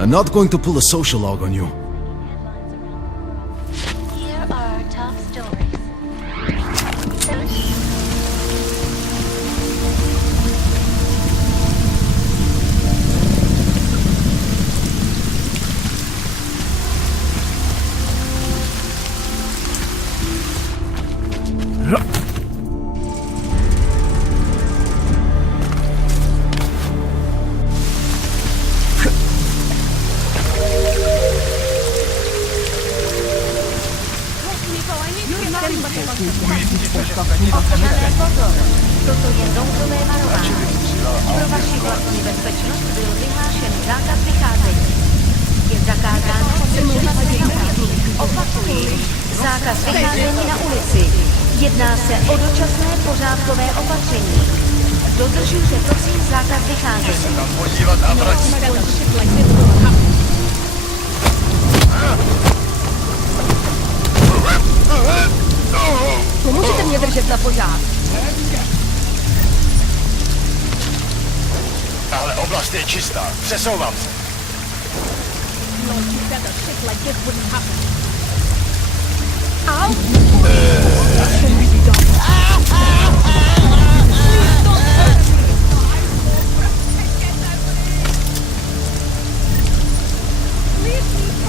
I'm not going to pull a social log on you. Here are our top stories. Toto je nouzové varování. Pro vaši vlastní bezpečnost byl vyhlášen zákaz vycházení. Je zakázáno přežívat vycházení. Opakuji, zákaz vycházení na ulici. Jedná se o dočasné pořádkové opatření. Dodržujte prosím zákaz vycházení. Se tam podívat a vrať. Pomůžete mě držet na pořád. Tahle oblast je čistá. Přesouvám se.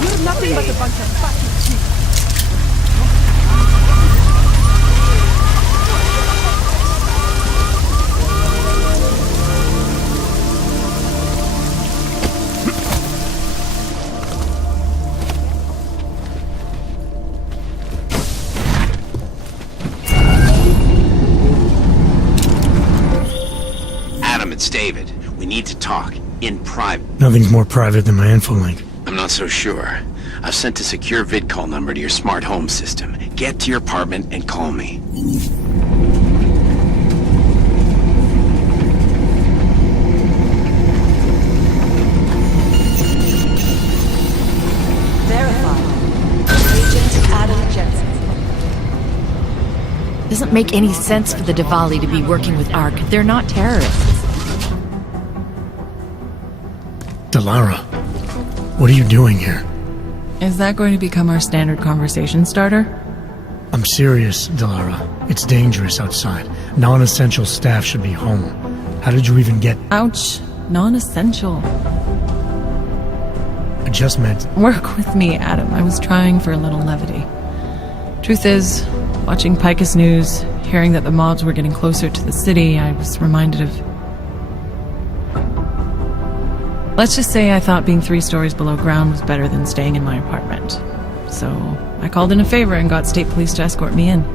You're nothing but a bunch of fucking cheap. it's David. We need to talk. In private. Nothing's more private than my info link. I'm not so sure. I've sent a secure vid call number to your smart home system. Get to your apartment and call me. Doesn't make any sense for the Diwali to be working with ARC. They're not terrorists. Delara, what are you doing here? Is that going to become our standard conversation starter? I'm serious, Delara. It's dangerous outside. Non-essential staff should be home. How did you even get... Ouch. Non-essential. I just meant... Work with me, Adam. I was trying for a little levity. Truth is, watching Picus News, hearing that the mobs were getting closer to the city, I was reminded of... Let's just say I thought being 3 stories below ground was better than staying in my apartment. So I called in a favor and got state police to escort me in.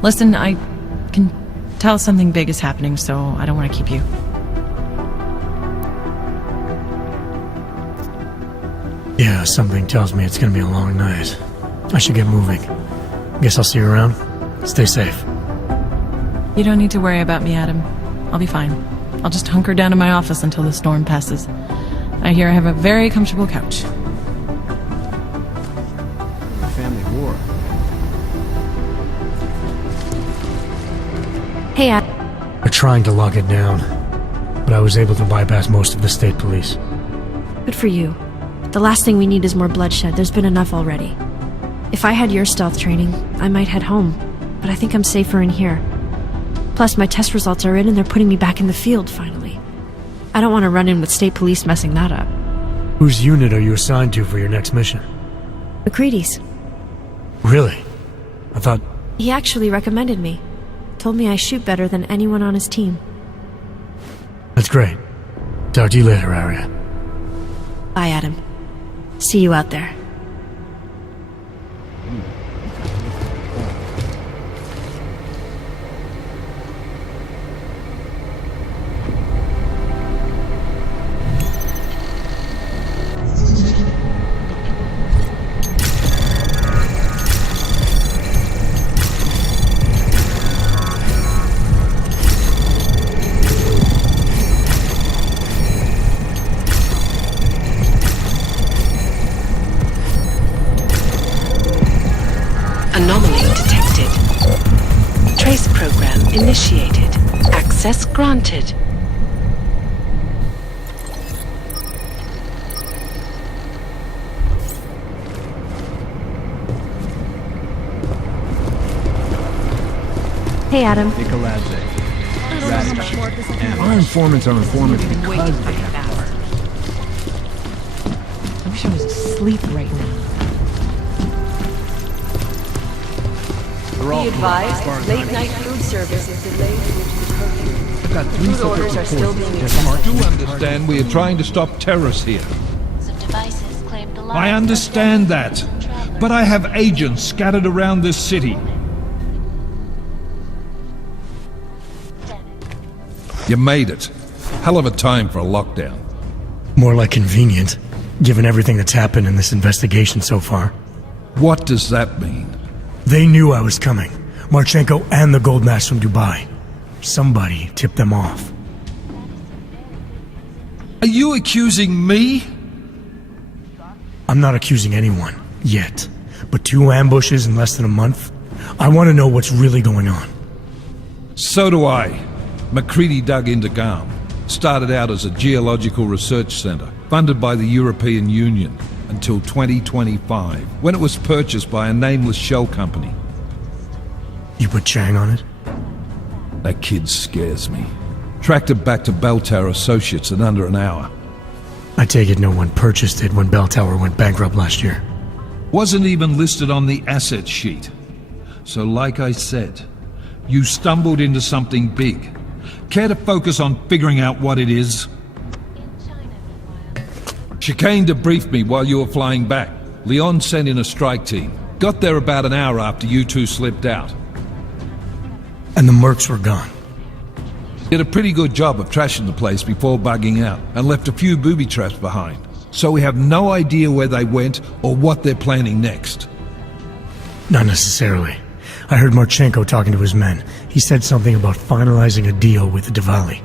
Listen, I can tell something big is happening, so I don't want to keep you. Yeah, something tells me it's gonna be a long night. I should get moving. Guess I'll see you around. Stay safe. You don't need to worry about me, Adam. I'll be fine. I'll just hunker down in my office until the storm passes. I hear I have a very comfortable couch. Family war. Hey, Adam. They're trying to lock it down, but I was able to bypass most of the state police. Good for you. The last thing we need is more bloodshed. There's been enough already. If I had your stealth training, I might head home, but I think I'm safer in here. Plus, my test results are in and they're putting me back in the field, finally. I don't want to run in with state police messing that up. Whose unit are you assigned to for your next mission? McCready's. Really? I thought... He actually recommended me. Told me I shoot better than anyone on his team. That's great. Talk to you later, Arya. Bye, Adam. See you out there. Anomaly detected. Trace program initiated. Access granted. Hey, Adam. Our informants are informants because they have power. I wish I was asleep right now. Be advised, late-night food service is delayed due to the curfew. Food orders are still being accepted. I do understand we are trying to stop terrorists here. I understand that, but I have agents scattered around this city. You made it. Hell of a time for a lockdown. More like convenient, given everything that's happened in this investigation so far. What does that mean? They knew I was coming. Marchenko and the gold mask from Dubai. Somebody tipped them off. Are you accusing me? I'm not accusing anyone, yet. But 2 ambushes in less than a month? I want to know what's really going on. So do I. McCready dug into GARM. Started out as a geological research center, funded by the European Union, until 2025, when it was purchased by a nameless shell company. You put Chang on it? That kid scares me. Tracked it back to Bell Tower Associates in under an hour. I take it no one purchased it when Bell Tower went bankrupt last year. Wasn't even listed on the asset sheet. So like I said, you stumbled into something big. Care to focus on figuring out what it is? Chicane debriefed me while you were flying back. Leon sent in a strike team. Got there about an hour after you two slipped out. And the mercs were gone. Did a pretty good job of trashing the place before bugging out, and left a few booby traps behind. So we have no idea where they went or what they're planning next. Not necessarily. I heard Marchenko talking to his men. He said something about finalizing a deal with the Diwali.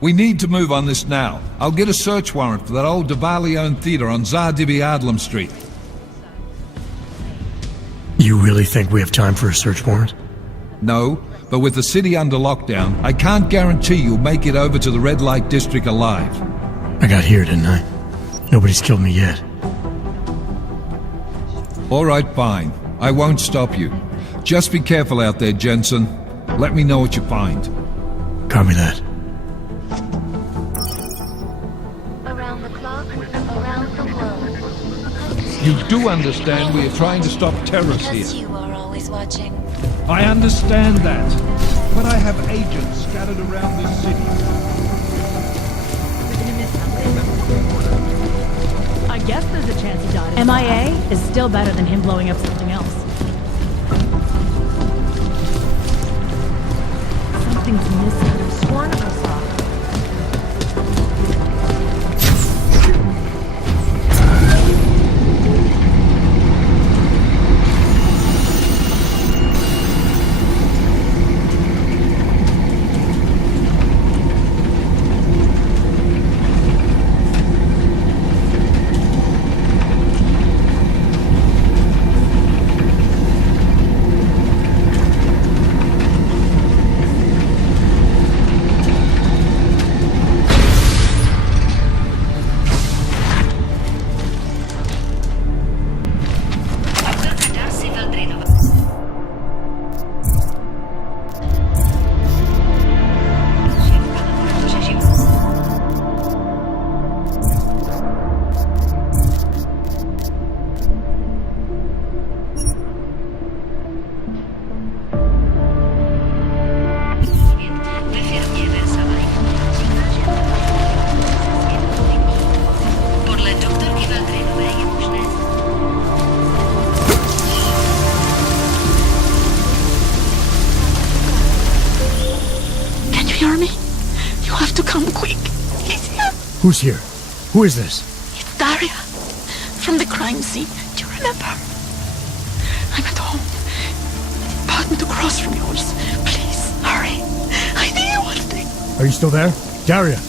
We need to move on this now. I'll get a search warrant for that old Diwali-owned theater on Tsar Adlam Street. You really think we have time for a search warrant? No, but with the city under lockdown, I can't guarantee you'll make it over to the red light district alive. I got here, didn't I? Nobody's killed me yet. All right, fine. I won't stop you. Just be careful out there, Jensen. Let me know what you find. Copy that. Around the clock, around the world. You do understand we are trying to stop terrorists here. Because you are always watching. I understand that. But I have agents scattered around this city. I guess there's a chance he died. MIA is still better than him blowing up something else. Something's missing. I've sworn I saw. Who's here? Who is this? It's Daria. From the crime scene. Do you remember? I'm at home. Apartment across from yours. Please, hurry. I need you one thing. Are you still there? Daria!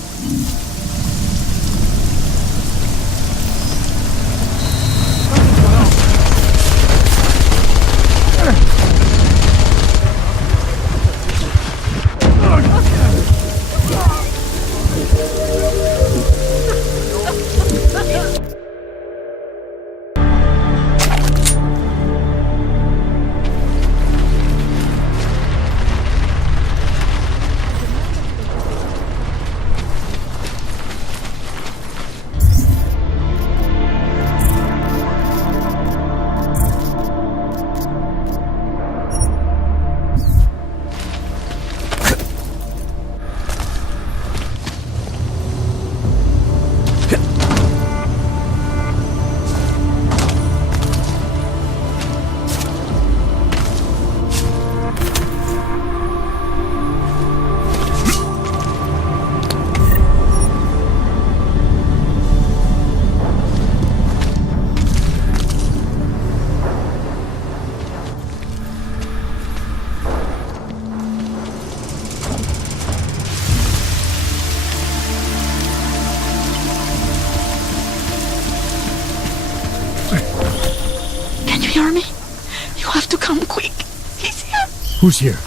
Who's here?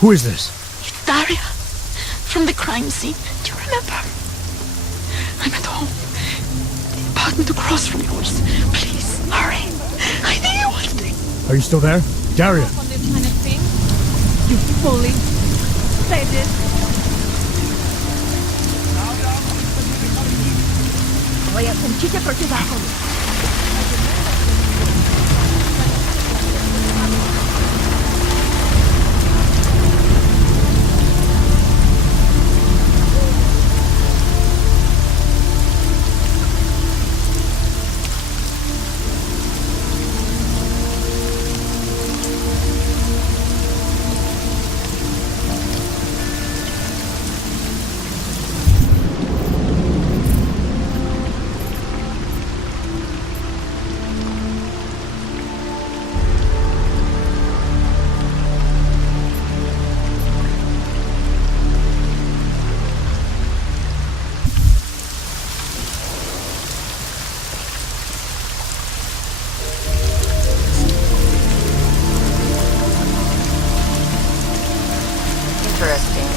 Who is this? It's Daria. From the crime scene. Do you remember? I'm at home. The apartment across from yours. Please, hurry. I need you one thing. Are you still there? Daria! On this kind of thing? You fully said it. Voy a sentite por debajo. interesting.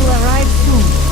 will arrive soon.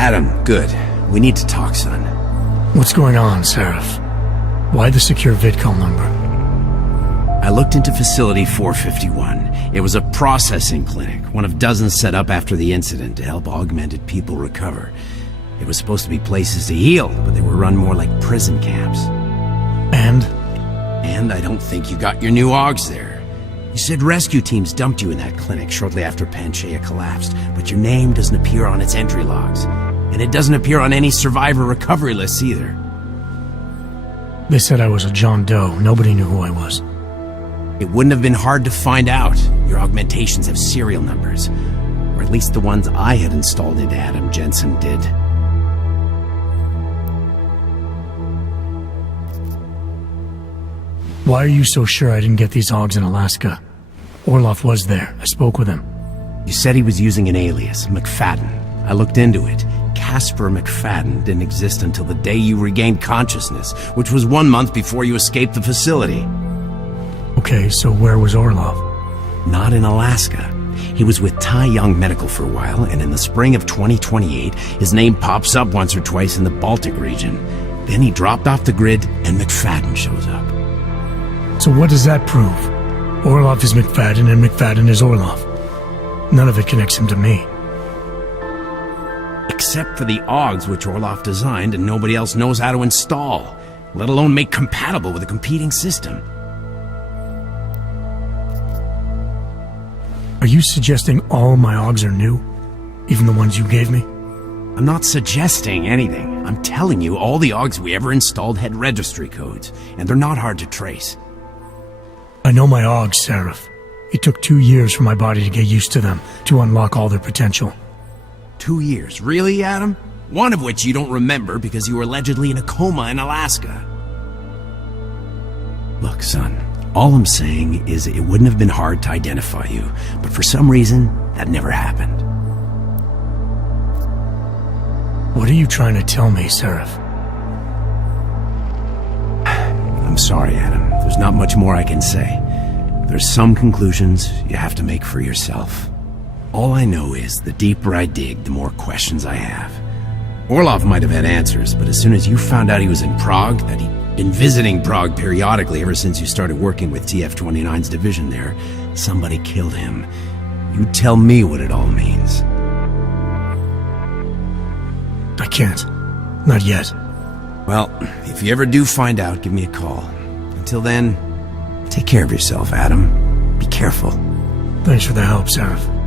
Adam, good. We need to talk, son. What's going on, SARIF? Why the secure vidcall number? I looked into Facility 451. It was a processing clinic, one of dozens set up after the incident to help augmented people recover. It was supposed to be places to heal, but they were run more like prison camps. And? And I don't think you got your new AUGs there. You said rescue teams dumped you in that clinic shortly after Panchaea collapsed, but your name doesn't appear on its entry logs. And it doesn't appear on any survivor recovery lists either. They said I was a John Doe. Nobody knew who I was. It wouldn't have been hard to find out. Your augmentations have serial numbers. Or at least the ones I had installed into Adam Jensen did. Why are you so sure I didn't get these AUGs in Alaska? Orloff was there. I spoke with him. You said he was using an alias, McFadden. I looked into it. Casper McFadden didn't exist until the day you regained consciousness, which was 1 month before you escaped the facility. Okay, so where was Orloff? Not in Alaska. He was with Tai Young Medical for a while, and in the spring of 2028, his name pops up once or twice in the Baltic region. Then he dropped off the grid, and McFadden shows up. So what does that prove? Orloff is McFadden, and McFadden is Orloff. None of it connects him to me. Except for the AUGs which Orloff designed and nobody else knows how to install, let alone make compatible with a competing system. Are you suggesting all my AUGs are new? Even the ones you gave me? I'm not suggesting anything. I'm telling you all the AUGs we ever installed had registry codes, and they're not hard to trace. I know my AUGs, SARIF. It took 2 years for my body to get used to them, to unlock all their potential. 2 years? Really, Adam? One of which you don't remember because you were allegedly in a coma in Alaska. Look, son, all I'm saying is it wouldn't have been hard to identify you, but for some reason, that never happened. What are you trying to tell me, SARIF? I'm sorry, Adam. There's not much more I can say. There's some conclusions you have to make for yourself. All I know is the deeper I dig, the more questions I have. Orloff might have had answers, but as soon as you found out he was in Prague, that he'd been visiting Prague periodically ever since you started working with TF-29's division there, somebody killed him. You tell me what it all means. I can't. Not yet. Well, if you ever do find out, give me a call. Until then, take care of yourself, Adam. Be careful. Thanks for the help, SARIF.